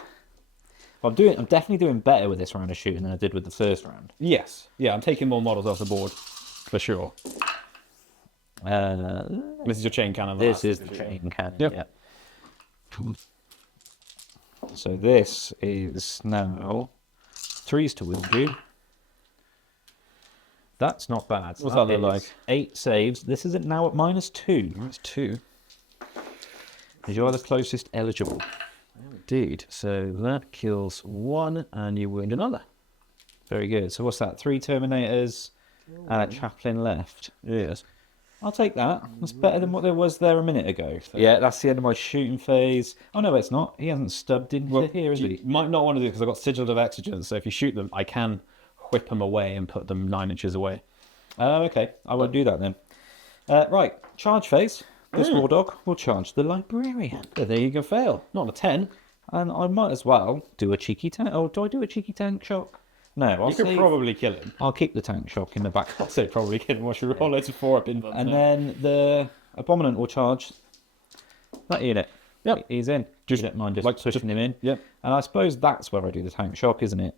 Well, I'm definitely doing better with this round of shooting than I did with the first round. Yes. Yeah, I'm taking more models off the board. For sure. This is your chain cannon. This is the chain cannon. Yep. Yeah. So this is now 3s to wound you. That's not bad. What's that look is like? 8 saves. This is now at -2. That's 2. Because you're the closest eligible. Indeed. So that kills 1 and you wound another. Very good. So what's that? 3 Terminators and a chaplain left. Yes. I'll take that. That's better than what there was there a minute ago. Yeah, that's the end of my shooting phase. Oh, no, it's not. He hasn't stubbed into here, has You he? might not want to do it because I've got Sigil of Exigence, so if you shoot them, I can whip them away and put them 9 inches away. Oh, okay. I won't do that then. Right, charge phase. This war dog will charge the librarian. Yeah, there you go, fail. Not a 10. And I might as well do a cheeky tank. Oh, do I do a cheeky tank shock? No, You could probably kill him. I'll keep the tank shock in the back. I'd say probably kill him. What's your roll? Loads of 4 up in. And then the Abominant will charge that unit. Yep. He's in. Just You don't mind just like- pushing him in. Yep. And I suppose that's where I do the tank shock, isn't it?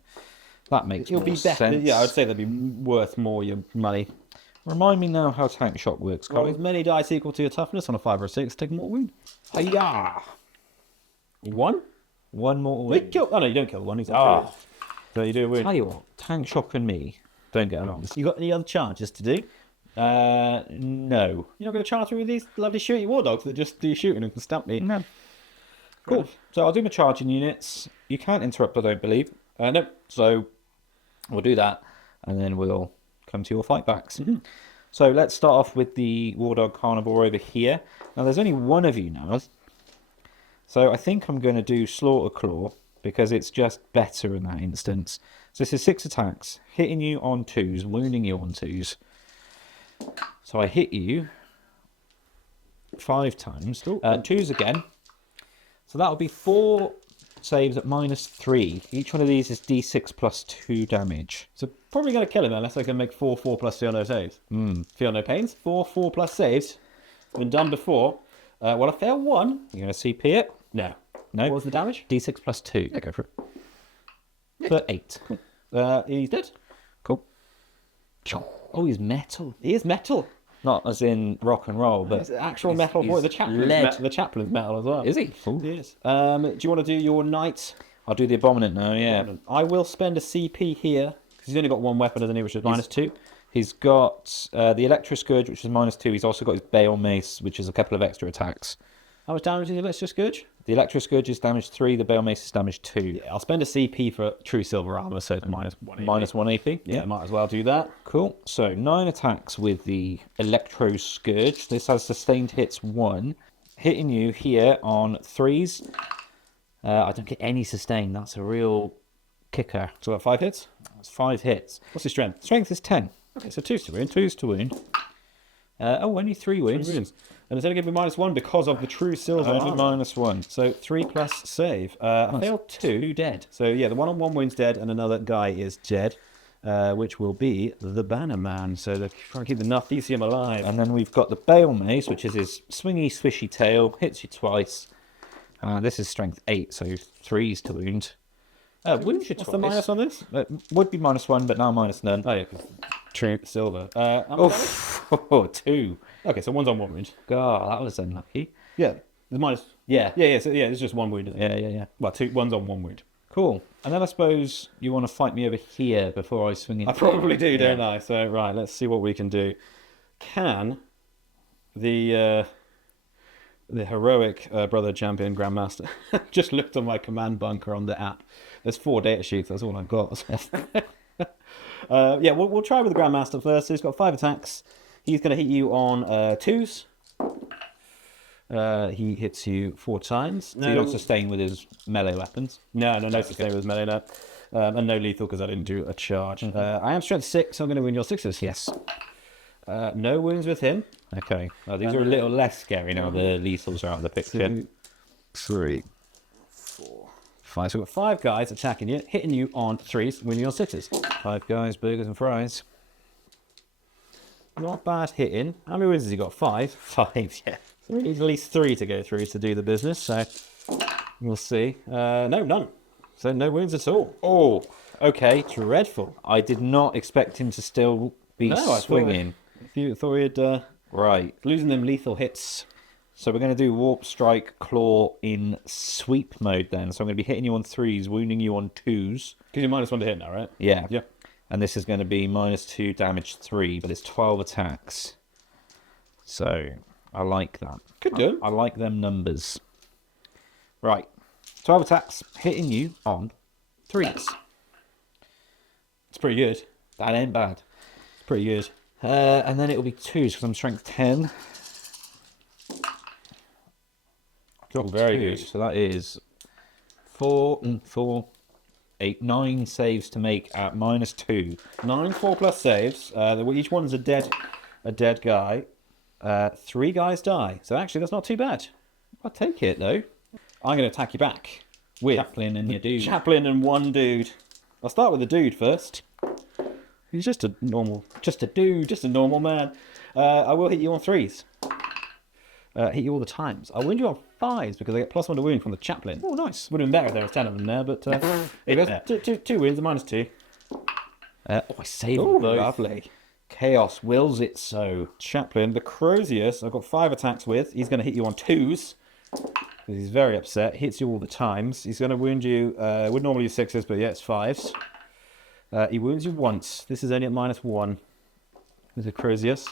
That makes It'll more be better. sense. Yeah, I would say they'd be worth more your money. Remind me now how tank shock works, Well, Colin. as many dice equal to your toughness on a 5 or a 6, take more wound. Hiya! One? One more Wait, wound. kill. Oh no, you don't kill one. He's Ah. So you do a wound. Tell you what, tank shock and me don't get along. You got any other charges to do? No. You're not going to charge me with these lovely shooty war dogs that just do shooting and can stamp me? No. Cool. So I'll do my charging units. You can't interrupt, I don't believe. No. So we'll do that, and then we'll come to your fight backs. So let's start off with the War Dog Carnivore over here. Now there's only one of you now. So I think I'm going to do Slaughter Claw, because it's just better in that instance. So this is 6 attacks, hitting you on 2s, wounding you on 2s. So I hit you 5 times, 2s again. So that'll be 4 saves at -3. Each one of these is d6 plus 2 damage. So probably going to kill him unless I can make 4 4+ feel no saves. Feel no pains. 4 4+ saves. Been done before. Well, I fail 1. You're going to CP it? No. No. What was the damage? d6 plus 2. Yeah, go for it. For 8. He's dead. Cool. Oh, he's metal. He is metal. Not as in rock and roll, but It's actual metal. Boy, the chaplain's lead. the chaplain's metal as well. Is he? Ooh. He is. Do you want to do your knight? I'll do the Abominant now, yeah. I will spend a CP here because he's only got 1 weapon, doesn't he? Which is -2. He's got the Electro Scourge, which is -2. He's also got his Bale Mace, which is a couple of extra attacks. How much damage is the Electro Scourge? The Electro Scourge is damage 3, the Bale Mace is damage 2. Yeah, I'll spend a CP for true silver armor, so it's -1 AP. -1 AP. Yeah, might as well do that. Cool. So 9 attacks with the Electro Scourge. This has sustained hits 1. Hitting you here on 3s. I don't get any sustain. That's a real kicker. So what, 5 hits? That's 5 hits. What's his strength? Strength is 10. Okay, so 2's to wound. 2's to wound. Only 3 wounds. And it's only going to be -1 because of the true silver Only armor. -1. So 3+ save. I failed 2. 2 dead. So yeah, the 1-on-1 wound's dead, and another guy is dead, which will be the Banner Man. So they're trying to keep the Nafthesium alive. And then we've got the Bale Mace, which is his swingy, swishy tail. Hits you twice. This is strength 8, so 3's to wound. Wounds you What's twice. the minus on this? Would be -1, but now -none. Oh yeah, true silver. Oh, 2. Okay, so 1's on 1 wound. God, that was unlucky. Yeah, the minus. Yeah. Yeah. So yeah, it's just 1 wound. Isn't it? Yeah. Well, 1's on 1 wound. Cool. And then I suppose you want to fight me over here before I swing it. I probably do, don't I? So right, let's see what we can do. Can the heroic brother champion grandmaster just looked on my command bunker on the app? There's 4 data sheets. That's all I've got. Yeah, we'll try with the grandmaster first. So he's got 5 attacks. He's going to hit you on 2s. He hits you 4 times. So you don't sustain with his melee weapons. No sustain with melee, no. And no lethal because I didn't do a charge. I am strength 6, so I'm going to win your 6s. Yes. No wounds with him. Okay. Well, these are a little less scary now. The lethals are out of the picture. 2, 3, 4, 5. So we've got 5 guys attacking you, hitting you on 3s, winning on 6s. 5 guys, burgers and fries. Not bad hitting. How many wins has he got? 5? 5, yeah. He's at least 3 to go through to do the business, so we'll see. No, none. So no wounds at all. Oh, okay. Dreadful. I did not expect him to still be swinging. You thought he'd Right. losing them lethal hits. So we're going to do Warp Strike Claw in sweep mode then. So I'm going to be hitting you on 3s, wounding you on 2s. Because you're -1 to hit now, right? Yeah. Yeah. And this is going to be -2 damage 3, but it's 12 attacks. So I like that. Could do. I like them numbers. Right. 12 attacks, hitting you on 3s. It's pretty good. That ain't bad. It's pretty good. And then it'll be 2s because I'm strength 10. Drop Very 2, good. So that is 4, 8, 9 saves to make at -2. 9 4+ saves. Each one's a dead guy. 3 guys die. So actually, that's not too bad. I'll take it though. I'm going to attack you back with Chaplain and your dude. Chaplain and 1 dude. I'll start with the dude first. He's just a normal man. I will hit you on 3s. Hit you all the times. I'll wound you on 5s because I get +1 to wound from the chaplain. Oh, nice. Would have been better if there was 10 of them there, but two wounds, a -2. I saved Oh, both. lovely. Chaos wills it so. Chaplain, the Crozius, I've got 5 attacks with. He's going to hit you on 2s. Because he's very upset. Hits you all the times. He's going to wound you. Would normally use 6s, but yeah, it's 5s. He wounds you once. This is only at -1 with the Crozius.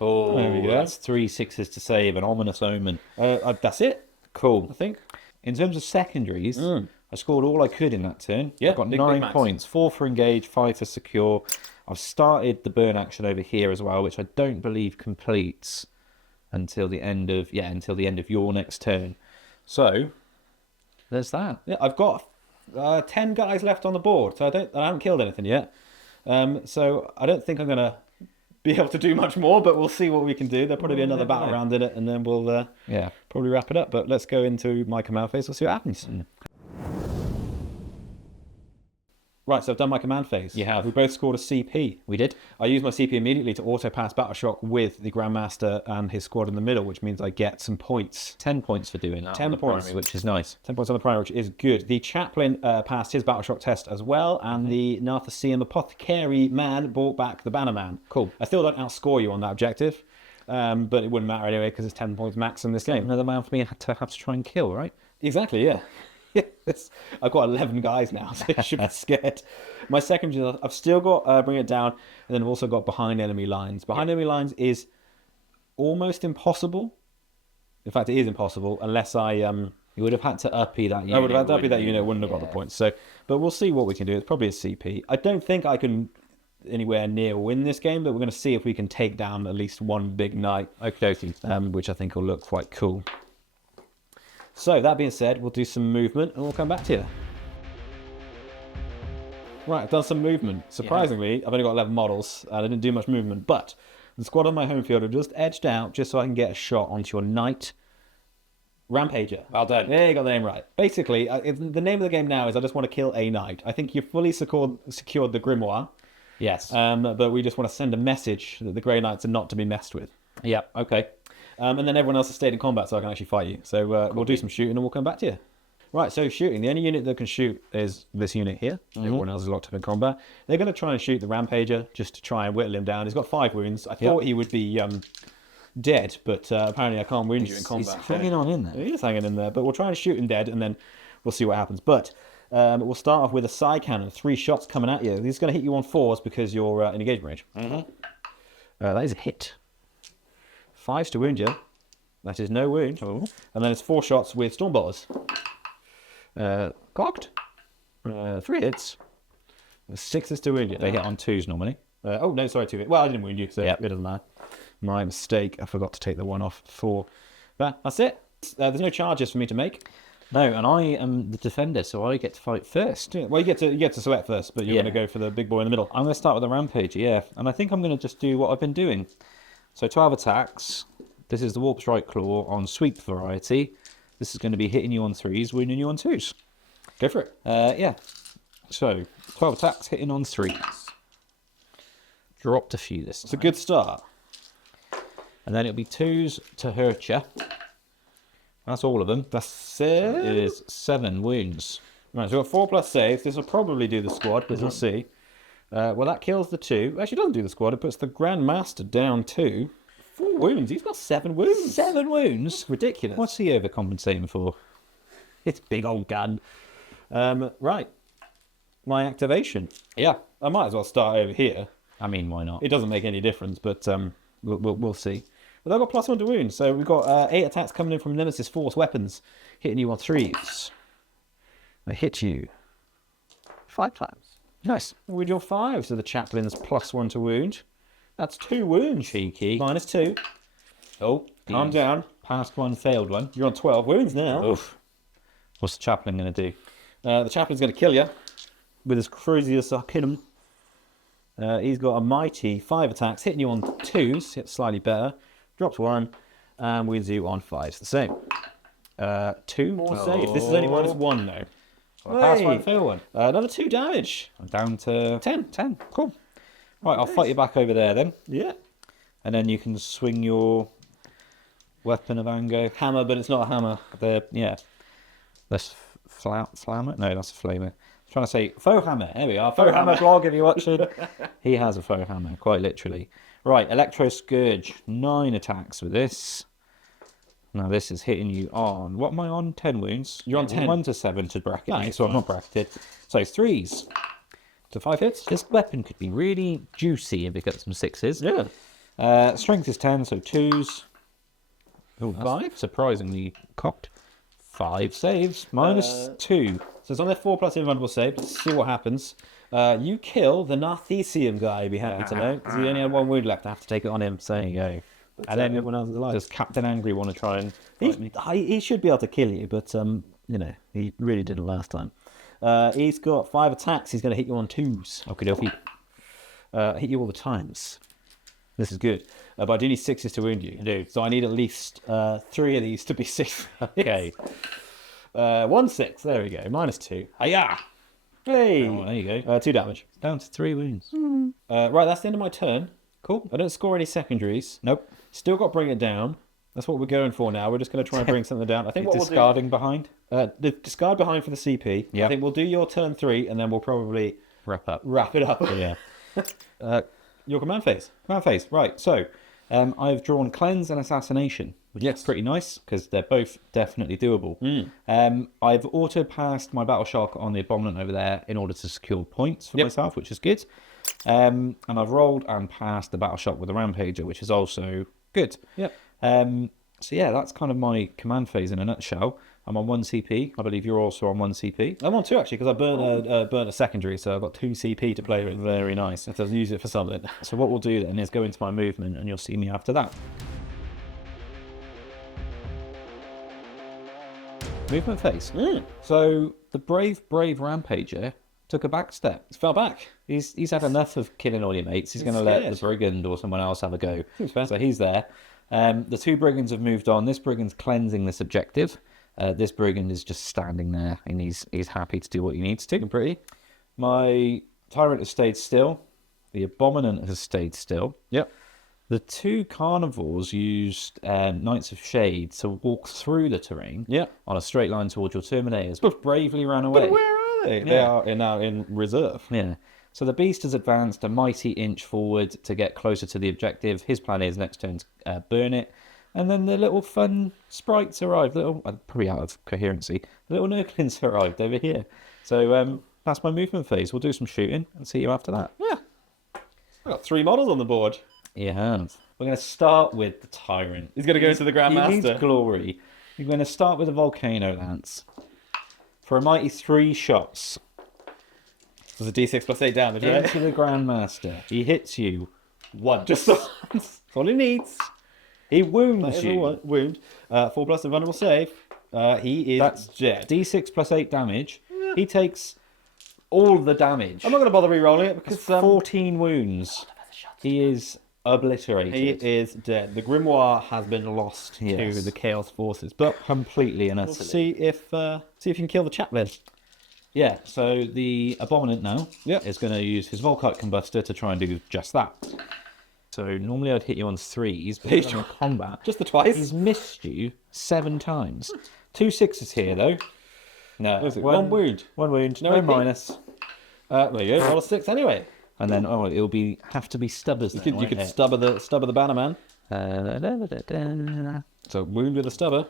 Oh, There we go. that's 3 6s to save. An ominous omen. That's it, Cool. I think. In terms of secondaries, I scored all I could in that turn. Yeah, I got big 9 max. points. 4 for engage, 5 for secure. I've started the burn action over here as well, which I don't believe completes until the end of your next turn. So there's that. Yeah, I've got 10 guys left on the board, so I haven't killed anything yet. So I don't think I'm gonna be able to do much more, but we'll see what we can do. There'll probably be another battle round in it, and then we'll probably wrap it up. But let's go into my command phase. We'll see what happens. Right, so I've done my command phase. You have. We both scored a CP. We did. I used my CP immediately to auto-pass Battle Shock with the Grandmaster and his squad in the middle, which means I get some points. 10 points for doing that. 10 on the points. primary, which is nice. 10 points on the primary, which is good. The Chaplain passed his Battle Shock test as well, and the Narthasium Apothecary man brought back the Bannerman. Cool. I still don't outscore you on that objective, but it wouldn't matter anyway because it's 10 points max in this game. Another man for me to have to try and kill, right? Exactly, yeah. I've got 11 guys now, so I should be scared. My second, I've still got Bring It Down, and then I've also got Behind Enemy Lines. Behind Enemy Lines is almost impossible. In fact, it is impossible unless You would have had to uppy that unit. I would have had to uppy that unit, wouldn't have got the points. So, but we'll see what we can do. It's probably a CP. I don't think I can anywhere near win this game, but we're going to see if we can take down at least one big knight, which I think will look quite cool. So, that being said, we'll do some movement and we'll come back to you. Right, I've done some movement. Surprisingly, I've only got 11 models and I didn't do much movement, but the squad on my home field have just edged out just so I can get a shot onto your knight Rampager. Well done. Yeah, you got the name right. Basically, the name of the game now is I just want to kill a knight. I think you've fully secured the Grimoire, Yes. but we just want to send a message that the Grey Knights are not to be messed with. Yeah, okay. And then everyone else has stayed in combat so I can actually fight you. So we'll do some shooting and we'll come back to you. Right, so shooting. The only unit that can shoot is this unit here. Everyone else is locked up in combat. They're going to try and shoot the Rampager just to try and whittle him down. He's got 5 wounds. I thought he would be dead, but apparently I can't wound you in combat. He's hanging on in there. He is hanging in there, but we'll try and shoot him dead and then we'll see what happens. But we'll start off with a side cannon. 3 shots coming at you. He's going to hit you on 4s because you're in engagement range. That is a hit. 5s to wound you. That is no wound. And then it's 4 shots with Stormbolters. Cocked. 3 hits. 6s to wound you. They hit on 2s normally. Oh, no, sorry, 2 hits. Well, I didn't wound you, so Yep. it doesn't matter. My mistake. I forgot to take the 1 off 4. But that's it. There's no charges for me to make. No, and I am the defender, so I get to fight first. Yeah, well, you get to sweat first, but you're going to go for the big boy in the middle. I'm going to start with the Rampage, yeah. And I think I'm going to just do what I've been doing. So 12 attacks. This is the Warp Strike Claw on sweep variety. This is going to be hitting you on 3s, wounding you on 2s. Go for it. Yeah. So 12 attacks, hitting on 3s. Dropped a few this time. It's a good start. And then it'll be 2s to hurt you. That's all of them. That's It it. is 7 wounds. Right, so we've got 4 plus saves. This will probably do the squad, but we'll see. Well, that kills the 2. Actually, it doesn't do the squad. It puts the Grandmaster down 2. 4 wounds. He's got 7 wounds. 7 wounds? Ridiculous. What's he overcompensating for? It's big old gun. Right. My activation. Yeah. I might as well start over here. I mean, why not? It doesn't make any difference, but we'll see. But I've got +1 to wound, so we've got 8 attacks coming in from Nemesis Force weapons, hitting you on 3s. I hit you 5 times. Nice. With your 5, so the Chaplain's +1 to wound. That's 2 wounds. Cheeky. -2. Oh, Calm down. Passed one, failed one. You're on 12 wounds now. Oof. What's the Chaplain going to do? The Chaplain's going to kill you with his Crucius Arcanum. He's got a mighty 5 attacks, hitting you on 2s, hits slightly better. Drops 1, and wounds you on 5s. The same. 2 more saves. This is only -1 though. Pass one, fail one. Another 2 damage. I'm down to 10. 10. Cool. Right, I'll fight you back over there then. Yeah. And then you can swing your weapon of anger. Hammer, but it's not a hammer. Yeah. That's flammer? No, that's a flamer. Trying to say faux hammer. There we are. Faux hammer blog, if you're watching. He has a faux hammer, quite literally. Right, Electro Scourge. 9 attacks with this. Now this is hitting you on... What am I on? 10 wounds. You're on 10. 1 to 7 to bracket me, Nice. so I'm not bracketed. So 3s. So 5 hits? This weapon could be really juicy if it got some 6s. Yeah. Strength is 10, so 2s. Oh, 5? Surprisingly cocked. 5 saves. -2. So it's on their 4+ invulnerable save. Let's see what happens. You kill the Narthesium guy, you'd be happy to know, because he only had 1 wound left. I have to take it on him. So there you go. And then everyone else is alive. Does Captain Angry want to try and fight me? He should be able to kill you, but you know, he really didn't last time. He's got 5 attacks. He's going to hit you on 2s. Okay, dokie. Hit you all the times. This is good. But I do need 6s to wound you. I do. So I need at least 3 of these to be 6. Okay. 1 6. There we go. -2. Hiya! Hey. Oh, there you go. 2 damage. Down to 3 wounds. Right, that's the end of my turn. Cool. I don't score any secondaries. Nope. Still got to bring it down. That's what we're going for now. We're just going to try and bring something down. I think what Discarding behind. we'll do... the discard behind for the CP. Yep. I think we'll do your turn 3, and then we'll probably Wrap up. wrap it up. Yeah. Your command phase. Command phase. Right, so I've drawn Cleanse and Assassination, which is pretty nice because they're both definitely doable. I've auto-passed my Battle Shock on the Abominant over there in order to secure points for myself, which is good. And I've rolled and passed the Battle Shock with the Rampager, which is also good. Yep. So yeah, that's kind of my command phase in a nutshell. I'm on 1 CP. I believe you're also on 1 CP. I'm on 2 actually because I burnt a secondary, so I've got 2 CP to play with. Very nice. If I use it for something. So what we'll do then is go into my movement and you'll see me after that. Movement phase. So the brave Rampager took a back step. Fell back. He's had enough of killing all your mates. He's going to let the Brigand or someone else have a go. Seems fair. So he's there. The 2 Brigands have moved on. This Brigand's cleansing this objective. This Brigand is just standing there and he's happy to do what he needs to. Pretty. My Tyrant has stayed still. The Abominant has stayed still. Yep. The 2 Carnivores used Knights of Shade to walk through the terrain on a straight line towards your Terminators, which bravely ran away. But where are they? They are now in reserve. Yeah. So the Beast has advanced a mighty inch forward to get closer to the objective. His plan is next turn to burn it. And then the little fun sprites arrived. Probably out of coherency. The little Nurglings arrived over here. So that's my movement phase. We'll do some shooting and see you after that. Yeah. I've got 3 models on the board. You have. We're going to start with the Tyrant. He's going to go into the He needs Grandmaster. glory. We're going to start with the Volcano Lance. For a mighty 3 shots. There's a D6 plus 8 damage, right? Into the Grandmaster. He hits you. 1. Just that's all he needs. He wounds That is you. a wound. 4 plus invulnerable save. He is That's dead. D6 plus 8 damage. He takes all the damage. I'm not going to bother re-rolling it because 14 wounds. He is obliterated. he is dead. The Grimoire has been lost to the Chaos Forces. But Completely and we'll utterly. see if you can kill the Chaplain. Yeah, so the Abominant now is going to use his Volkite Combustor to try and do just that. So normally I'd hit you on 3s, but he's in combat. Just the twice. He's missed you 7 times. 2 6s here, though. No, What is it? 1 wound. 1 wound, No no AP. minus. There you go. Roll a 6 anyway. And then, it'll have to be stubbers then, You could won't stubber the Bannerman. it? So wound with a stubber.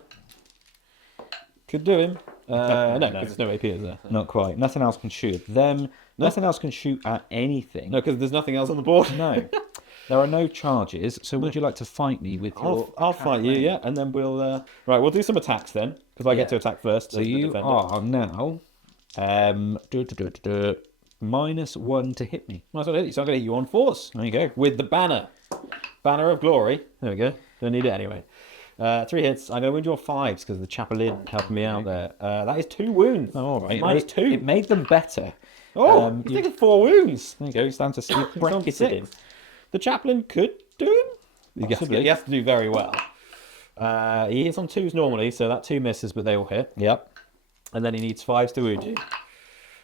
Could do him. No, because there's no AP, is there? Not quite. Nothing else can shoot at them. Nothing else can shoot at anything. No, because there's nothing else on the board. No. There are no charges, so would you like to fight me with your... I'll fight you, yeah, and then we'll... Right, we'll do some attacks then, because I get to attack first. So you are now... -1 to hit me. Nice one, so I'm going to hit you on force. There you go. With the banner. Banner of Glory. There we go. Don't need it anyway. 3 hits. I'm going to wound your 5s because the Chaplain helping me out there. That is 2 wounds. Oh, all right. -2. It made them better. He's taking 4 wounds. There you go. He's down to 6. He's on 6. The Chaplain could do him. He has to do very well. He hits on 2s normally, so that 2 misses, but they all hit. Yep. And then he needs 5s to wound you.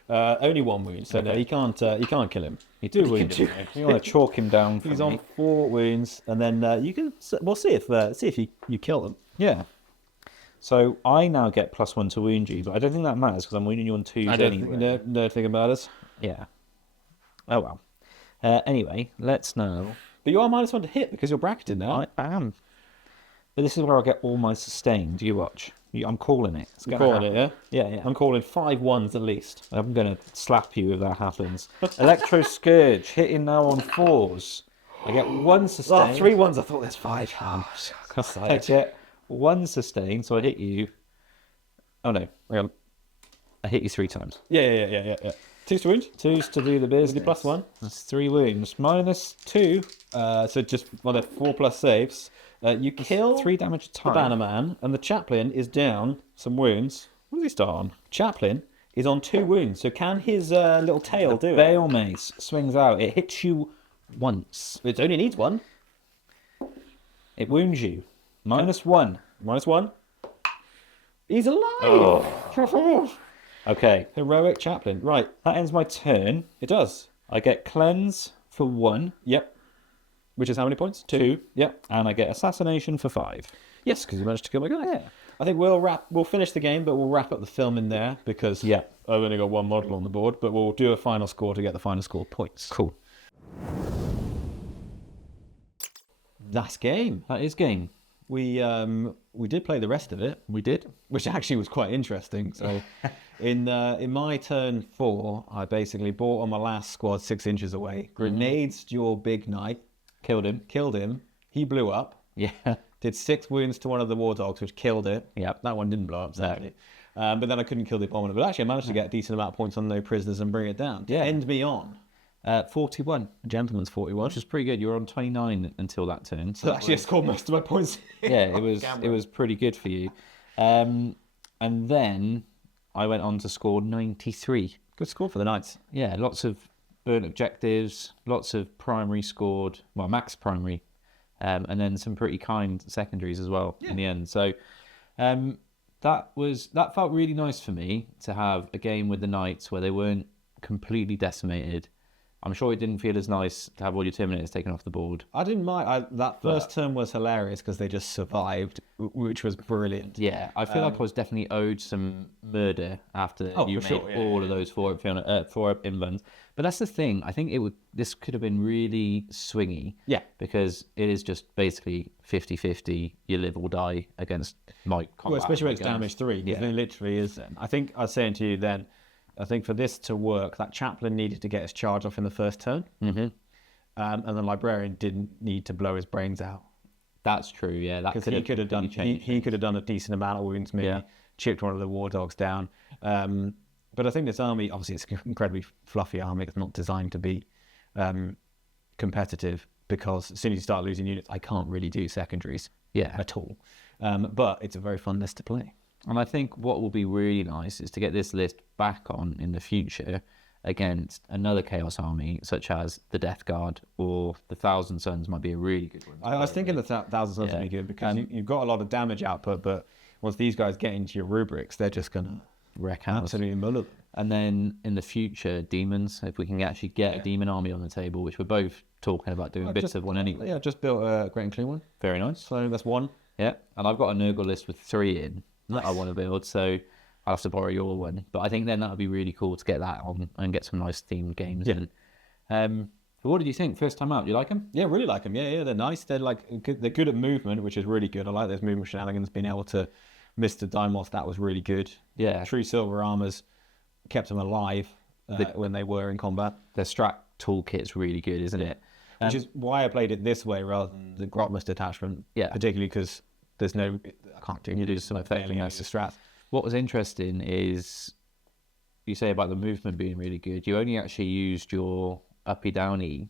Only 1 wound, so no, he can't kill him. You do wound him. You want to chalk him down for He's me. on 4 wounds, and then you can. We'll see if you kill him. Yeah. So I now get +1 to wound you, but I don't think that matters because I'm wounding you on 2s anyway. Don't think about it. Yeah. Oh well. Anyway, let's now. But you are -1 to hit because you're bracketed now. I am. But this is where I get all my sustained. You watch. I'm calling it. It's You're gonna calling it, yeah? Yeah. I'm calling 5 1s at least. I'm going to slap you if that happens. Electro Scourge, hitting now on 4s. I get 1 sustained. 3 1s, I thought there's 5. I get 1 sustained, so I hit you. Oh no, I hit you 3 times. Yeah. 2's to wound. 2's to do the business. +1. That's 3 wounds. -2. So just well, they're 4+ saves. You kill 3 damage a the time. Bannerman, and the Chaplain is down some wounds. What does he start on? Chaplain is on 2 wounds. So can his little tail do it? Bale Mace swings out. It hits you once. It only needs 1. It wounds you. -1. -1. He's alive. Okay, Heroic Chaplain. Right. that ends my turn. It does. I get Cleanse for 1. Yep. Which is how many points? 2. Yep. And I get Assassination for 5. Yes, because you managed to kill my guy. Yeah. I think we'll finish the game, but we'll wrap up the film in there because Yeah. I've only got 1 model on the board, but we'll do a final score to get the final score points. Cool. That's game. That is game. We did play the rest of it. We did. Which actually was quite interesting. So in my turn 4, I basically bought on my last squad 6 inches away. Grenades your big knight. Killed him. Killed him. He blew up. Yeah. Did 6 wounds to one of the war dogs, which killed it. Yep. That one didn't blow up, sadly. But then I couldn't kill the opponent. But actually I managed to get a decent amount of points on no prisoners and bring it down. Yeah. End me on. 41. A gentleman's 41. Which is pretty good. You were on 29 until that turn. So actually I scored most of my points. Yeah, it was pretty good for you. And then I went on to score 93. Good score for the Knights. Yeah, lots of burnt objectives, lots of primary scored, well, max primary, and then some pretty kind secondaries as well in the end. So that felt really nice for me to have a game with the Knights where they weren't completely decimated. I'm sure it didn't feel as nice to have all your Terminators taken off the board. I didn't mind. That first turn was hilarious because they just survived, which was brilliant. Yeah, I feel like I was definitely owed some murder after you for made sure, all of those four invents. But that's the thing. I think this could have been really swingy. Yeah. Because it is just basically 50-50. You live or die against my combat. Well, especially when it's against- damage 3. Yeah. It literally is. I think I was saying to you then, I think for this to work, that Chaplain needed to get his charge off in the first turn. Mm-hmm. And the Librarian didn't need to blow his brains out. That's true. Yeah, that Because he could have done he could have done a decent amount of wounds, maybe chipped one of the war dogs down. But I think this army, obviously, it's an incredibly fluffy army. It's not designed to be competitive because as soon as you start losing units, I can't really do secondaries at all. But it's a very fun list to play. And I think what will be really nice is to get this list back on in the future against another Chaos army, such as the Death Guard or the Thousand Suns might be a really good one. I was thinking the Thousand Suns would be good because you've got a lot of damage output, but once these guys get into your rubrics, they're just going to wreck house. absolutely muller them. And then in the future, demons, if we can actually get a demon army on the table, which we're both talking about doing bits of one anyway. Yeah, I just built a Great and Clean one. Very nice. So that's one. Yeah, and I've got a Nurgle list with 3 in that I want to build, so I'll have to borrow your one. But I think then that would be really cool to get that on and get some nice themed games in. What did you think? First time out, do you like them? Yeah, really like them. Yeah, they're nice. They're they're good at movement, which is really good. I like those movement shenanigans. Being able to Mr. Dimos, that was really good. Yeah. True Silver Armors kept them alive when they were in combat. The strat toolkit's really good, isn't it? Which is why I played it this way rather than the Grotmust attachment. Yeah. Particularly because there's no, I can't do. You do some failing as to strats. What was interesting is you say about the movement being really good. You only actually used your uppy downy.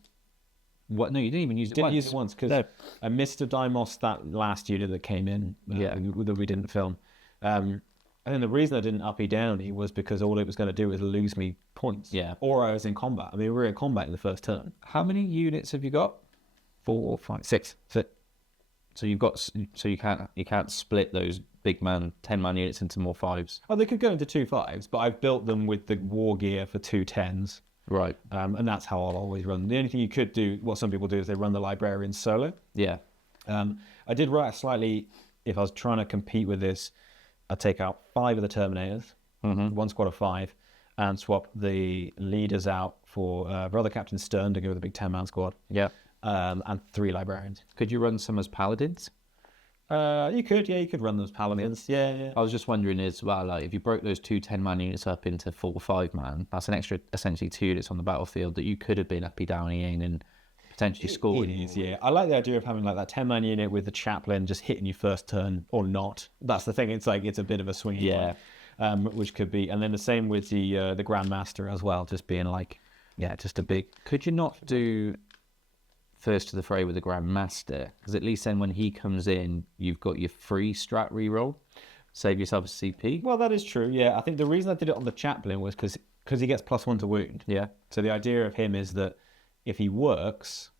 What? No, you didn't even use it. Didn't use it once because I missed a Dimos that last unit that came in that we didn't film. And then the reason I didn't uppy downy was because all it was going to do was lose me points. Yeah. Or I was in combat. I mean, we were in combat in the first turn. How many units have you got? 4, 5, 6. So you can't split those big man 10-man units into more 5s. Oh, they could go into 2 5s, but I've built them with the war gear for 2 10s. Right. And that's how I'll always run. The only thing you could do, what some people do, is they run the Librarian solo. Yeah. I did write slightly, if I was trying to compete with this, I'd take out 5 of the Terminators, 1 squad of 5, and swap the leaders out for Brother Captain Stern to go with a big 10-man squad. Yeah. And 3 librarians. Could you run some as paladins? You could run them as paladins. Yeah. I was just wondering as well, like if you broke those 2 10-man units up into 4 or 5-man, that's an extra essentially 2 units on the battlefield that you could have been uppy downy in and potentially scored. It is, yeah. I like the idea of having like that 10-man unit with the chaplain just hitting you first turn or not. That's the thing. It's like it's a bit of a swinging one, which could be, and then the same with the Grandmaster as well, just being like, just a big. Could you not do first to the fray with the Grandmaster? Because at least then when he comes in, you've got your free strat reroll. Save yourself a CP. Well, that is true. Yeah, I think the reason I did it on the chaplain was because he gets +1 to wound. Yeah. So the idea of him is that if he works,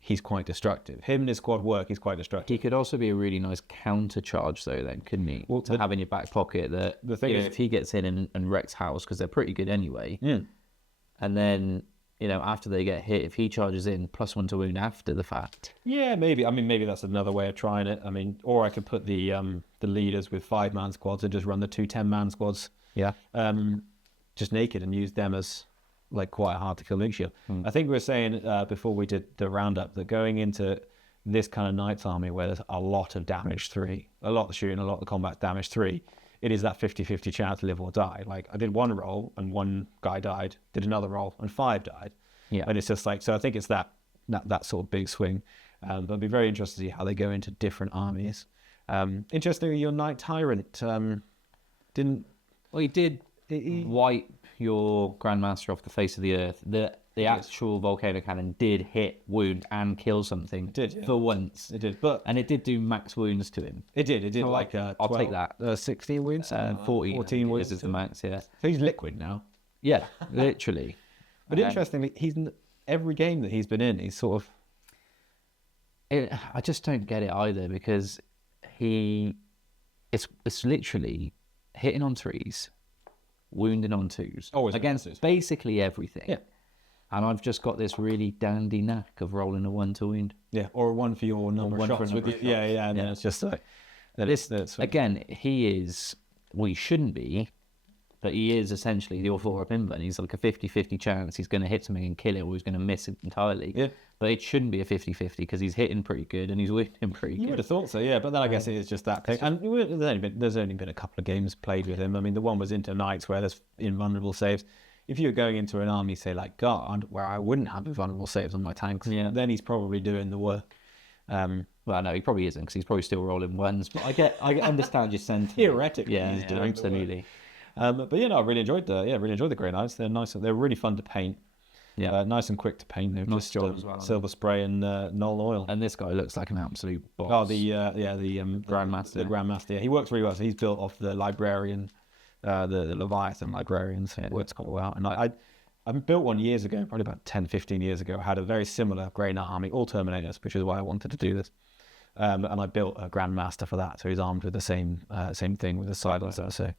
he's quite destructive. Him and his squad work, he's quite destructive. He could also be a really nice counter charge though, then, couldn't he? Well, to have in your back pocket that the thing is, if he gets in and wrecks house, because they're pretty good anyway. Yeah. And then, after they get hit, if he charges in, +1 to wound after the fact. Yeah, maybe. I mean, maybe that's another way of trying it. I mean, or I could put the leaders with 5-man squads and just run the 2 10-man squads. Yeah. Just naked and use them as like quite a hard to kill mixture. I think we were saying before we did the roundup that going into this kind of Knights army where there's a lot of damage 3, a lot of shooting, a lot of combat damage 3, it is that 50-50 chance to live or die. Like I did 1 roll and 1 guy died, did another roll and 5 died. Yeah. And it's just like, so I think it's that sort of big swing. But it'd be very interesting to see how they go into different armies. Interestingly, your Knight Tyrant didn't. Well, he did wipe your Grandmaster off the face of the earth. The actual volcano cannon did hit, wound, and kill something. It did, yeah. For once. It did, and it did do max wounds to him. It did. So like I'll take that. 16 wounds? 14 wounds is the max, yeah. So he's liquid now. Yeah, literally. But interestingly, every game that he's been in, he's sort of. I just don't get it either because it's literally hitting on 3s, wounding on 2s. Always against 2s. Basically everything. Yeah. And I've just got this really dandy knack of rolling a 1 to wound. Yeah, or 1 for your number of shots. And then it's just like. Again, he is. Well, he shouldn't be, but he is essentially the Authora Bimba. He's like a 50-50 chance he's going to hit something and kill it, or he's going to miss it entirely. Yeah. But it shouldn't be a 50-50 because he's hitting pretty good and he's wounding pretty good. You would have thought so, yeah. But then I guess it is just that thing. And there's only been a couple of games played with him. I mean, the one was into Knights where there's invulnerable saves. If you're going into an army, say like Guard, where I wouldn't have invulnerable saves on my tanks, then he's probably doing the work. Well, no, he probably isn't because he's probably still rolling 1s. But I understand your sentiment. Theoretically, he's doing absolutely. But I really enjoyed the Grey Knights. They're nice. They're really fun to paint. Yeah, nice and quick to paint. They're nice just job as well, silver spray and null oil. And this guy looks like an absolute boss. Oh, the Grandmaster. The Grandmaster. Yeah, he works really well. So he's built off the librarian, the Leviathan librarians. So it works quite well. And I built one years ago, probably about 10, 15 years ago. I had a very similar Grey Knight army, all Terminators, which is why I wanted to do this. And I built a Grandmaster for that, so he's armed with the same thing with the silencer. So,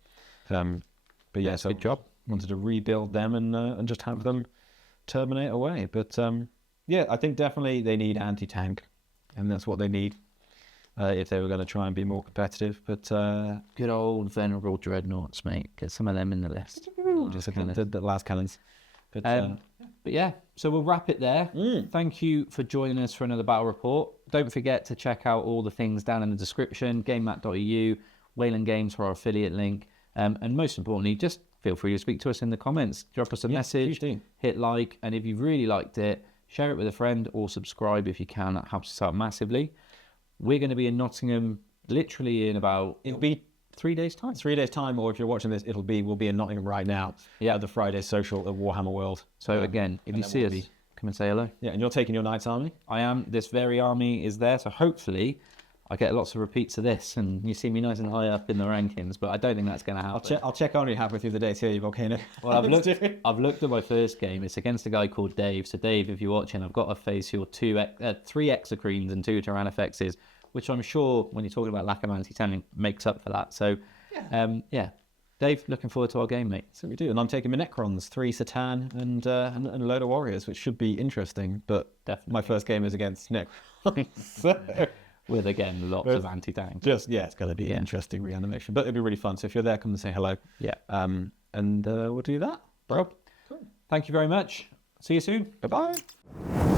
but yeah, so good job. Wanted to rebuild them and just have them terminate away. But I think definitely they need anti-tank, and that's what they need if they were going to try and be more competitive. But good old venerable dreadnoughts, mate. Get some of them in the list. Just the last cannons. But yeah, so we'll wrap it there. Thank you for joining us for another battle report. Don't forget to check out all the things down in the description, gamemat.eu, Wayland Games for our affiliate link, and most importantly, just feel free to speak to us in the comments. Drop us a message, hit like, and if you really liked it, share it with a friend or subscribe if you can. That helps us out massively. We're going to be in Nottingham literally in about... It'll be 3 days' time. 3 days' time, or if you're watching this, we'll be in Nottingham right now. Yeah, the Friday social at Warhammer World. So again, if you see us, come and say hello. Yeah, and you're taking your Knights army? I am. This very army is there, so hopefully I get lots of repeats of this, and you see me nice and high up in the rankings, but I don't think that's going to happen. I'll check on you halfway through the day, see how your volcano. Well, I've looked at my first game. It's against a guy called Dave. So Dave, if you're watching, I've got to face your 3 Exocrines and 2 Tyrannofexes, which I'm sure when you're talking about lack of anti-tanning makes up for that. So, Dave, looking forward to our game, mate. So we do, and I'm taking my Necrons, 3 Satan and a load of warriors, which should be interesting. But definitely my first game is against Necrons. So With, again, lots of anti-tanks. Just, it's going to be interesting reanimation. But it'll be really fun. So if you're there, come and say hello. Yeah. And we'll do that. Bro, thank you very much. See you soon. Bye-bye.